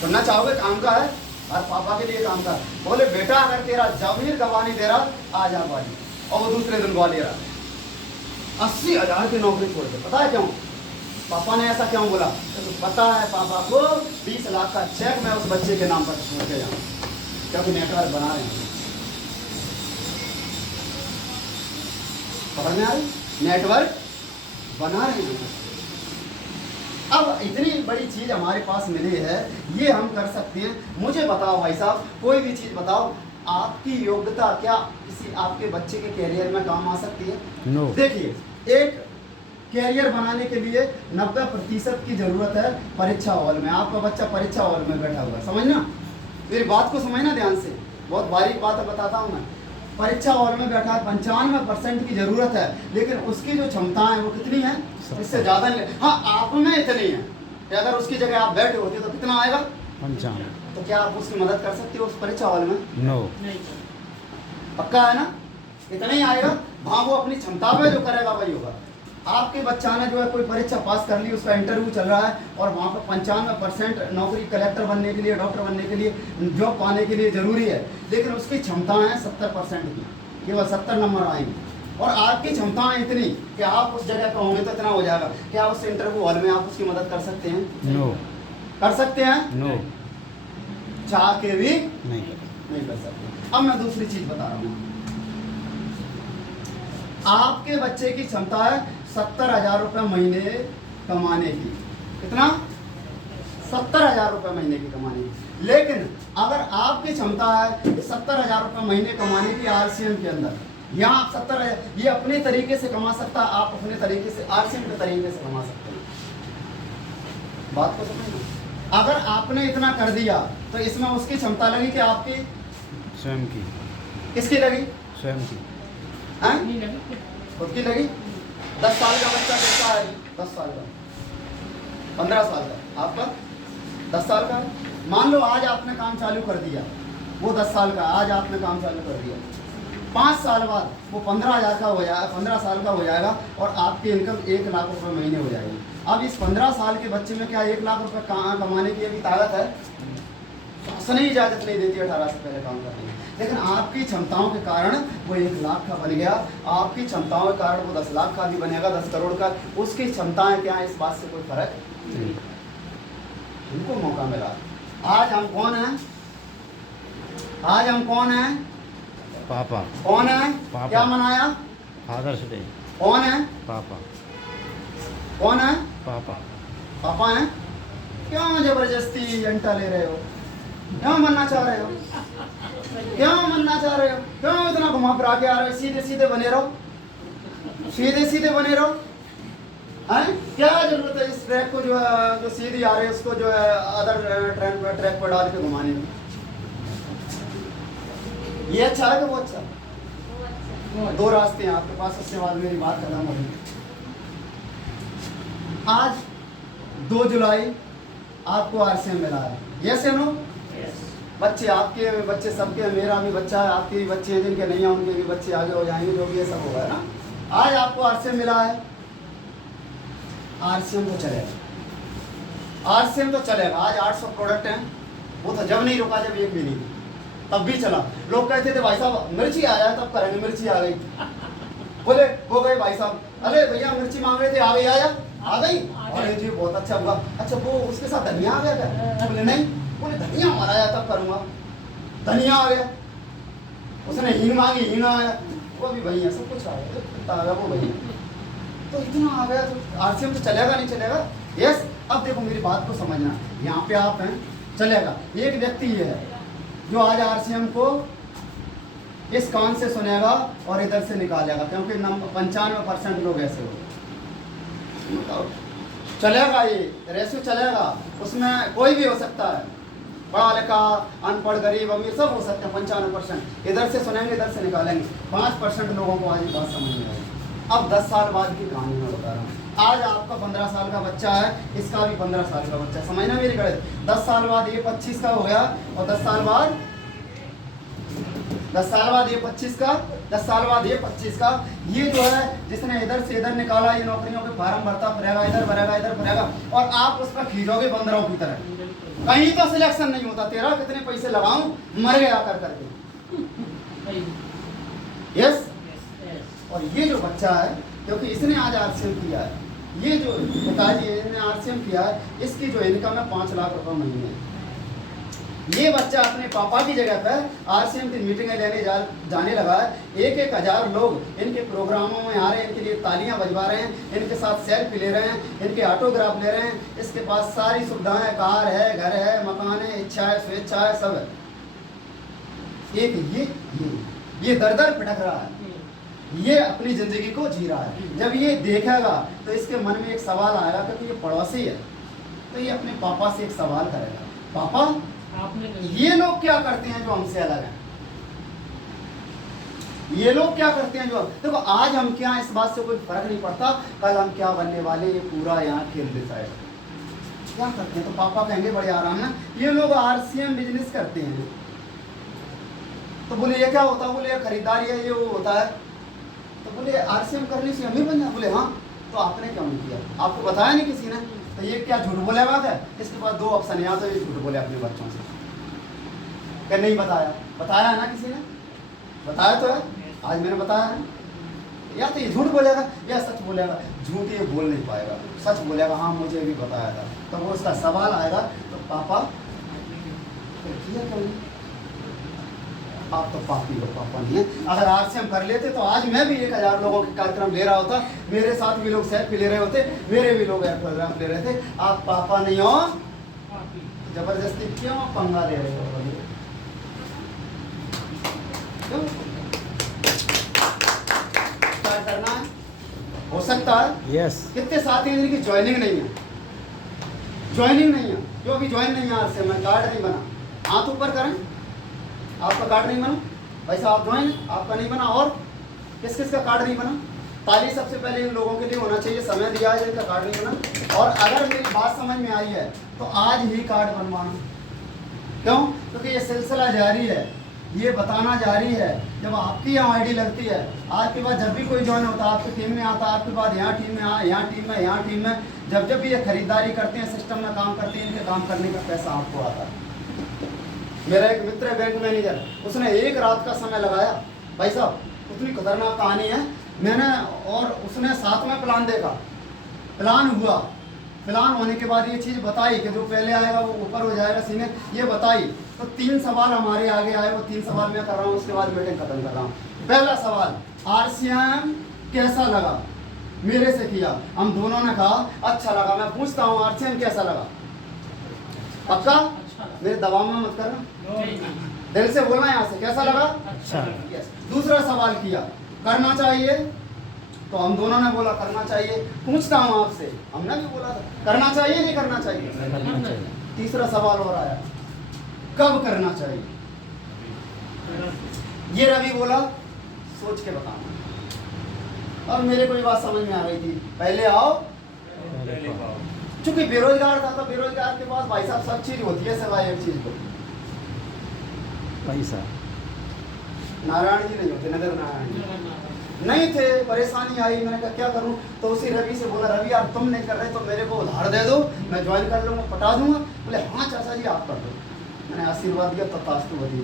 सुनना चाहोगे? काम का है और पापा के लिए काम का। बोले बेटा अगर तेरा जमीन गवा नहीं दे रहा आ जा बाजी, और वो दूसरे दिन गवा ले रहा। 80,000 की नौकरी छोड़ दे। पता है क्यों? पापा ने ऐसा क्यों बोला? तो पता है पापा को 20 लाख का चेक मैं उस बच्चे के नाम पर छोड़ के जाऊँ, क्योंकि नेटवर्क बना रहे हैं। समझ में आ रही? नेटवर्क बना रहे हैं। अब इतनी बड़ी चीज हमारे पास मिली है, ये हम कर सकते हैं। मुझे बताओ भाई साहब, कोई भी चीज बताओ, आपकी योग्यता क्या किसी आपके बच्चे के कैरियर में काम आ सकती है? No. देखिए, एक कैरियर बनाने के लिए 90% की जरूरत है परीक्षा हॉल में। आपका बच्चा परीक्षा हॉल में बैठा हुआ है, समझना मेरी बात को, समझना ध्यान से, बहुत बारीक बात बताता हूँ मैं। परीक्षा हॉल में बैठा है, 95% की जरूरत है, लेकिन उसकी जो क्षमताएं वो कितनी है? इससे ज्यादा नहीं। हाँ, आप में इतनी है कि अगर उसकी जगह आप बैठे होते तो कितना आएगा? 55। तो क्या आप उसकी मदद कर सकते हो उस परीक्षा हॉल में? नो। पक्का है ना? इतना ही आएगा। हाँ, वो अपनी क्षमता पे जो करेगा वही होगा। आपके बच्चा ने जो है कोई परीक्षा पास कर ली, उसका इंटरव्यू चल रहा है और वहाँ पर 95% नौकरी कलेक्टर बनने के लिए, डॉक्टर बनने के लिए, जॉब पाने के लिए जरूरी है, लेकिन उसकी क्षमताएं हैं 70% की, केवल 70 नंबर आएंगे। और आपकी क्षमताएं इतनी कि आप उस जगह पर होंगे तो इतना हो जाएगा। क्या उस इंटरव्यू हॉल में आप उसकी मदद कर सकते हैं? नो। कर सकते हैं? नो। चाह के भी नहीं कर सकते। अब मैं दूसरी चीज बता रहा हूँ। आपके बच्चे की क्षमता है 70,000 रुपये महीने कमाने की। कितना? 70,000 रुपये महीने की कमाने की। लेकिन अगर आपकी क्षमता है 70,000 रुपये महीने कमाने की RCM के अंदर, यहाँ आप 70,000 ये अपने तरीके से कमा सकता, आप अपने तरीके से RCM के तरीके से कमा सकते हैं। बात को समझना। अगर आपने इतना कर दिया तो इसमें उसकी क्षमता लगी कि आपकी स्वयं की। किसकी लगी? स्वयं की। खुद की लगी। 10 साल का बच्चा कैसा है? 10 साल का, 15 साल का, आपका 10 साल का। मान लो आज आपने काम चालू कर दिया, वो 10 साल का, आज आपने काम चालू कर दिया, 5 साल बाद वो 15,000 का हो जाएगा, 15 साल का हो जाएगा और आपकी इनकम 1 लाख रुपये महीने हो जाएगी। अब इस 15 साल के बच्चे में क्या 1 लाख रुपये कमाने की अभी ताकत है? शासन ही इजाजत नहीं देती 18 से पहले काम करने की। लेकिन आपकी क्षमताओं के कारण वो 1 लाख का बन गया, आपकी क्षमताओं के कारण वो 10 लाख का भी बनेगा, 10 करोड़ का। उसकी क्षमताएं क्या है, इस बात से कोई फर्क नहीं। उनको मौका मिला। आज हम कौन हैं? आज हम कौन हैं? पापा कौन है? पापा। क्या मनाया? Father's Day. कौन है? पापा कौन है? पापा पापा हैं? क्यों जबरदस्ती अंटा ले रहे हो? क्यों बनना चाह रहे हो? क्यों बनना चाह रहे हो? क्यों इतना घुमा फिरा के आ रहे हो? सीधे सीधे बने रहो, सीधे सीधे बने रहो। हैं? क्या जरूरत है इस ट्रैक को जो है, जो सीधी आ रही है उसको जो है अदर ट्रैक पर डाल के घुमाने में? ये अच्छा है कि वो अच्छा है? 2 रास्ते हैं आपके पास, उसके बाद मेरी बात खत्म होगी। आज 2 जुलाई आपको आरसीएम मिला है, यस या नो? बच्चे आपके, बच्चे सबके, मेरा भी बच्चा है, आपके भी बच्चे हैं, जिनके नहीं हैं उनके भी बच्चे आगे हो जाएंगे, जो भी ये सब होगा ना। आज आपको आरसीएम मिला है, आरसीएम तो चलेगा, आरसीएम तो चलेगा। आज 800 प्रोडक्ट हैं, वो तो जब नहीं रुका जब एक भी नहीं थी, तब भी चला। लोग कहते थे भाई साहब मिर्ची आ जाए तब करेंगे, मिर्ची आ गई, बोले हो गए भाई साहब, अरे भैया मिर्ची मांग रहे थे, आ गई, आया आ गई, अरे जी बहुत अच्छा हुआ। अच्छा वो उसके साथ धनिया आ गया क्या? बोले नहीं, बोले धनिया हमारा आया तब करूँगा, धनिया आ गया। उसने हींग मांगी, हींग आ गया, वो भी भैया सब कुछ आ गया, वो भैया तो इतना आ गया, तो आरसीएम तो चलेगा नहीं चलेगा? यस। अब देखो मेरी बात को समझना, यहाँ पे आप हैं, चलेगा। एक व्यक्ति ये है जो आज आरसीएम को इस कान से सुनेगा और इधर से निकालेगा, क्योंकि 95% लोग ऐसे हो। चलेगा, ये रेशियो चलेगा, उसमें कोई भी हो सकता है, पढ़ा लिखा, अनपढ़, गरीब, अमीर सब हो सकते हैं। 95% इधर से सुनेंगे, इधर से निकालेंगे। 5% लोगों को आज ये बात समझ में आएगी। अब 10 साल बाद की कहानी मैं बता रहा हूँ। आज आपका 15 साल का बच्चा है, इसका भी 15 साल का बच्चा है, समझना मेरी गलत। 10 साल बाद ये 25 का हो गया, और 10 साल बाद ये 25 का, 10 साल बाद ये 25 का। ये जो है जिसने इधर से इधर निकाला, ये नौकरियों के फार्म भरता फिरेगा, इधर भरेगा, इधर भरेगा, और आप उस पर खींचोगे बंदरों की तरह। कहीं तो सिलेक्शन नहीं होता तेरा, कितने पैसे लगाऊं, मर गया कर करके। यस। और ये जो बच्चा है, क्योंकि इसने आज आरसीएम किया है, ये जो पिताजी ने आरसीएम किया है, इसकी जो इनकम है 5 लाख रुपए महीने। ये बच्चा अपने पापा की जगह पर आरसीएम की मीटिंगें लेने जाने लगा है। 1,000 लोग इनके प्रोग्रामों में आ रहे हैं, इनके लिए तालियां बजवा रहे हैं, इनके साथ सेल्फी ले रहे हैं, इनके ऑटोग्राफ ले रहे हैं। इसके पास सारी सुविधाएं, कार है, घर है, मकान है, इच्छा है, स्वेच्छा है, सब है। एक ये दर दर भटक रहा है, ये अपनी जिंदगी को जी रहा है। जब ये देखेगा तो इसके मन में एक सवाल आएगा, क्योंकि ये पड़ोसी है, तो ये अपने पापा से एक सवाल करेगा, पापा ये लोग क्या करते हैं जो हमसे अलग हैं? ये लोग क्या करते हैं जो, देखो आज हम क्या, इस बात से कोई फर्क नहीं पड़ता, कल हम क्या बनने वाले, ये पूरा यहाँ खेल डिसाइड क्या करते हैं। तो पापा कहेंगे बड़े आराम है, ये लोग आरसीएम बिजनेस करते हैं। तो बोले ये क्या होता है? बोले ये खरीदारी है, ये वो होता है। तो बोले आरसीएम करने से अमीर बन जाए? बोले हाँ। तो आपने क्यों नहीं किया? आपको बताया नहीं किसी ने? तो ये क्या झूठ बोले बात है? इसके पास 2 ऑप्शन है, या तो ये झूठ बोले अपने बच्चों से क्या नहीं बताया, बताया है ना किसी ने? बताया तो है, आज मैंने बताया है। या तो ये झूठ बोलेगा या सच बोलेगा। झूठ ये बोल नहीं पाएगा, सच बोलेगा हाँ मुझे भी बताया था। तो वो उसका सवाल आएगा, तो पापा किया क्यों? आप तो पापी हो, पापा नहीं है। अगर आरसीएम कर लेते तो आज मैं भी 1,000 लोगों के कार्यक्रम ले रहा होता, मेरे साथ भी लोग सेल्फी ले रहे होते, मेरे भी लोग प्रोग्राम ले रहे थे। आप पापा नहीं हो, जबरदस्ती क्यों पंगा ले रहे हो? क्यों क्या करना है? हो सकता है यस। कितने साथी हैं जिनकी ज्वाइनिंग नहीं है, ज्वाइनिंग नहीं है, जो अभी ज्वाइन नहीं है आरसीएम में, कार्ड नहीं बना, हाथ ऊपर करें। आपका कार्ड नहीं बना भाई साहब, आप ज्वाइन, आपका नहीं बना, और किस किस का कार्ड नहीं बना? ताली सबसे पहले इन लोगों के लिए होना चाहिए, समय दिया है जिनका कार्ड नहीं बना। और अगर मेरी बात समझ में आई है तो आज ही कार्ड बनवाना। क्यों? क्योंकि ये सिलसिला जारी है, ये बताना जारी है। जब आपकी यहाँ आईडी लगती है, आज के बाद जब भी कोई ज्वाइन होता है आपकी टीम में आता, आपके बाद यहाँ टीम में, यहाँ टीम में, यहाँ टीम में, जब भी ये खरीदारी करते हैं, सिस्टम में काम करते हैं, इनके काम करने का पैसा आपको आता है। मेरा एक मित्र है बैंक मैनेजर, उसने एक रात का समय लगाया। भाई साहब उतनी खतरनाक कहानी है। मैंने और उसने साथ में प्लान देखा, प्लान हुआ, प्लान होने के बाद ये चीज़ बताई कि जो पहले आएगा वो ऊपर हो जाएगा सीनियर, ये बताई। तो 3 सवाल हमारे आगे आए, वो 3 सवाल मैं कर रहा हूँ, उसके बाद मीटिंग खत्म कर रहा हूँ। पहला सवाल, आरसीएम कैसा लगा? मेरे से किया, हम दोनों ने कहा अच्छा लगा। मैं पूछता हूँ आरसीएम कैसा लगा? पक्का? मेरे दबाव में मत करना, दिल से बोलना यहाँ से, कैसा लगा? अच्छा। यस। दूसरा सवाल किया, करना चाहिए? तो हम दोनों ने बोला करना चाहिए। पूछता हूँ आपसे, हमने भी बोला था करना चाहिए नहीं करना चाहिए? करना चाहिए। तीसरा सवाल और आया, कब करना चाहिए? ये रवि बोला सोच के बताना। अब मेरे को ये बात समझ में आ गई थी, पहले आओ पहले पाओ। चूंकि बेरोजगार था तो बेरोजगार के पास भाई साहब सब चीज होती है सिवाय एक चीज को, पैसा। नारायण जी नहीं होते, नगर नारायण जी नहीं थे। परेशानी आई, मैंने कहा क्या करूं? तो उसी रवि से बोला, रवि यार तुम नहीं कर रहे तो मेरे को उधार दे दो, मैं ज्वाइन कर लूंगा, पटा दूंगा। बोले हाँ चाचा जी आप कर दो। मैंने आशीर्वाद दिया, तथास्तु बधी,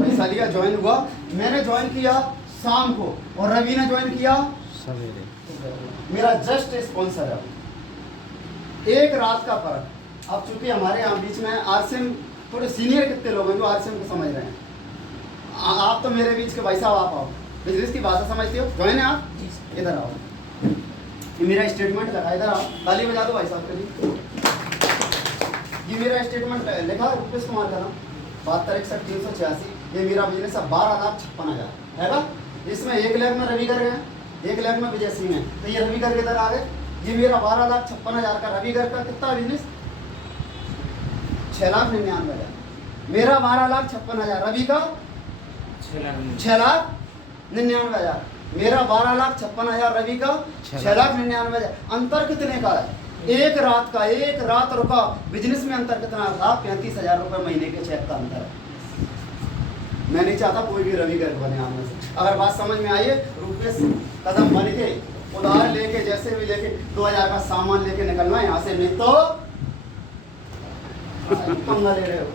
पैसा लिया, ज्वाइन हुआ। मैंने ज्वाइन किया शाम को और रवि ने ज्वाइन किया सवेरे। मेरा जस्ट स्पॉन्सर है। एक रात का फर्क। अब चूंकि हमारे यहाँ बीच में आरसीएम थोड़े सीनियर कितने लोग हैं जो आरसीएम को समझ रहे हैं। आप तो मेरे बीच के भाई साहब, आप आओ, बिजनेस की भाषा समझते हो, ज्वाइन है आप, इधर आओ। ये मेरा स्टेटमेंट लगा, इधर आओ, ताली बजा दो भाई साहब के लिए। ये मेरा स्टेटमेंट लिखा है रुपेश कुमार का नाम, 7261 ये मेरा बिजनेस है, 12,56,000 है ना। इसमें 1 लाख में रवि गर्ग है, 1 लाख में विजय सिंह है, तो ये रवि गर्ग इधर आ गए। ये मेरा 12,56,000 का रवि गर्ग का कितना बिजनेस? 6,99,000। मेरा 12,56,000, रवि का 6,99,000। मेरा 12,56,000, रवि का 6,99,000। अंतर कितने का है? एक रात का, एक रात रुका बिजनेस में अंतर कितना था? 35,000 रुपये महीने के चेक का अंतर है। मैं नहीं चाहता कोई भी रवि गर्ग बने आप में से। अगर बात समझ में आई है, रुपेश कदम बन के उधार लेके जैसे भी लेके 2,000 का सामान लेके निकलना यहाँ से, नहीं तो पंगा ले रहे हो।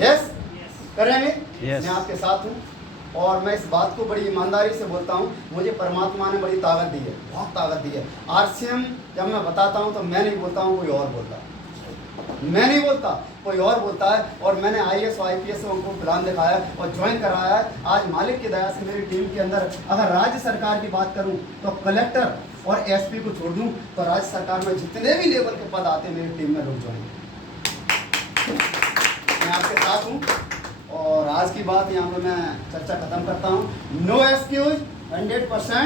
यस करेंगे? Yes. मैं आपके साथ हूँ और मैं इस बात को बड़ी ईमानदारी से बोलता हूँ, मुझे परमात्मा ने बड़ी ताकत दी है, बहुत ताकत दी है। आरसीएम जब मैं बताता हूँ तो मैं नहीं बोलता हूँ, कोई और बोलता है। मैं नहीं बोलता, कोई और बोलता है। और मैंने IAS और IPS उनको प्लान दिखाया है और ज्वाइन कराया है। आज मालिक की दया से मेरी टीम के अंदर अगर राज्य सरकार की बात करूं तो कलेक्टर और SP को छोड़ दूं तो राज्य सरकार में जितने भी लेवल के पद आते मेरी टीम में लोग ज्वाइन। मैं आपके साथ हूं और आज की बात यहाँ पे मैं चर्चा खत्म करता हूँ। No excuse, 100%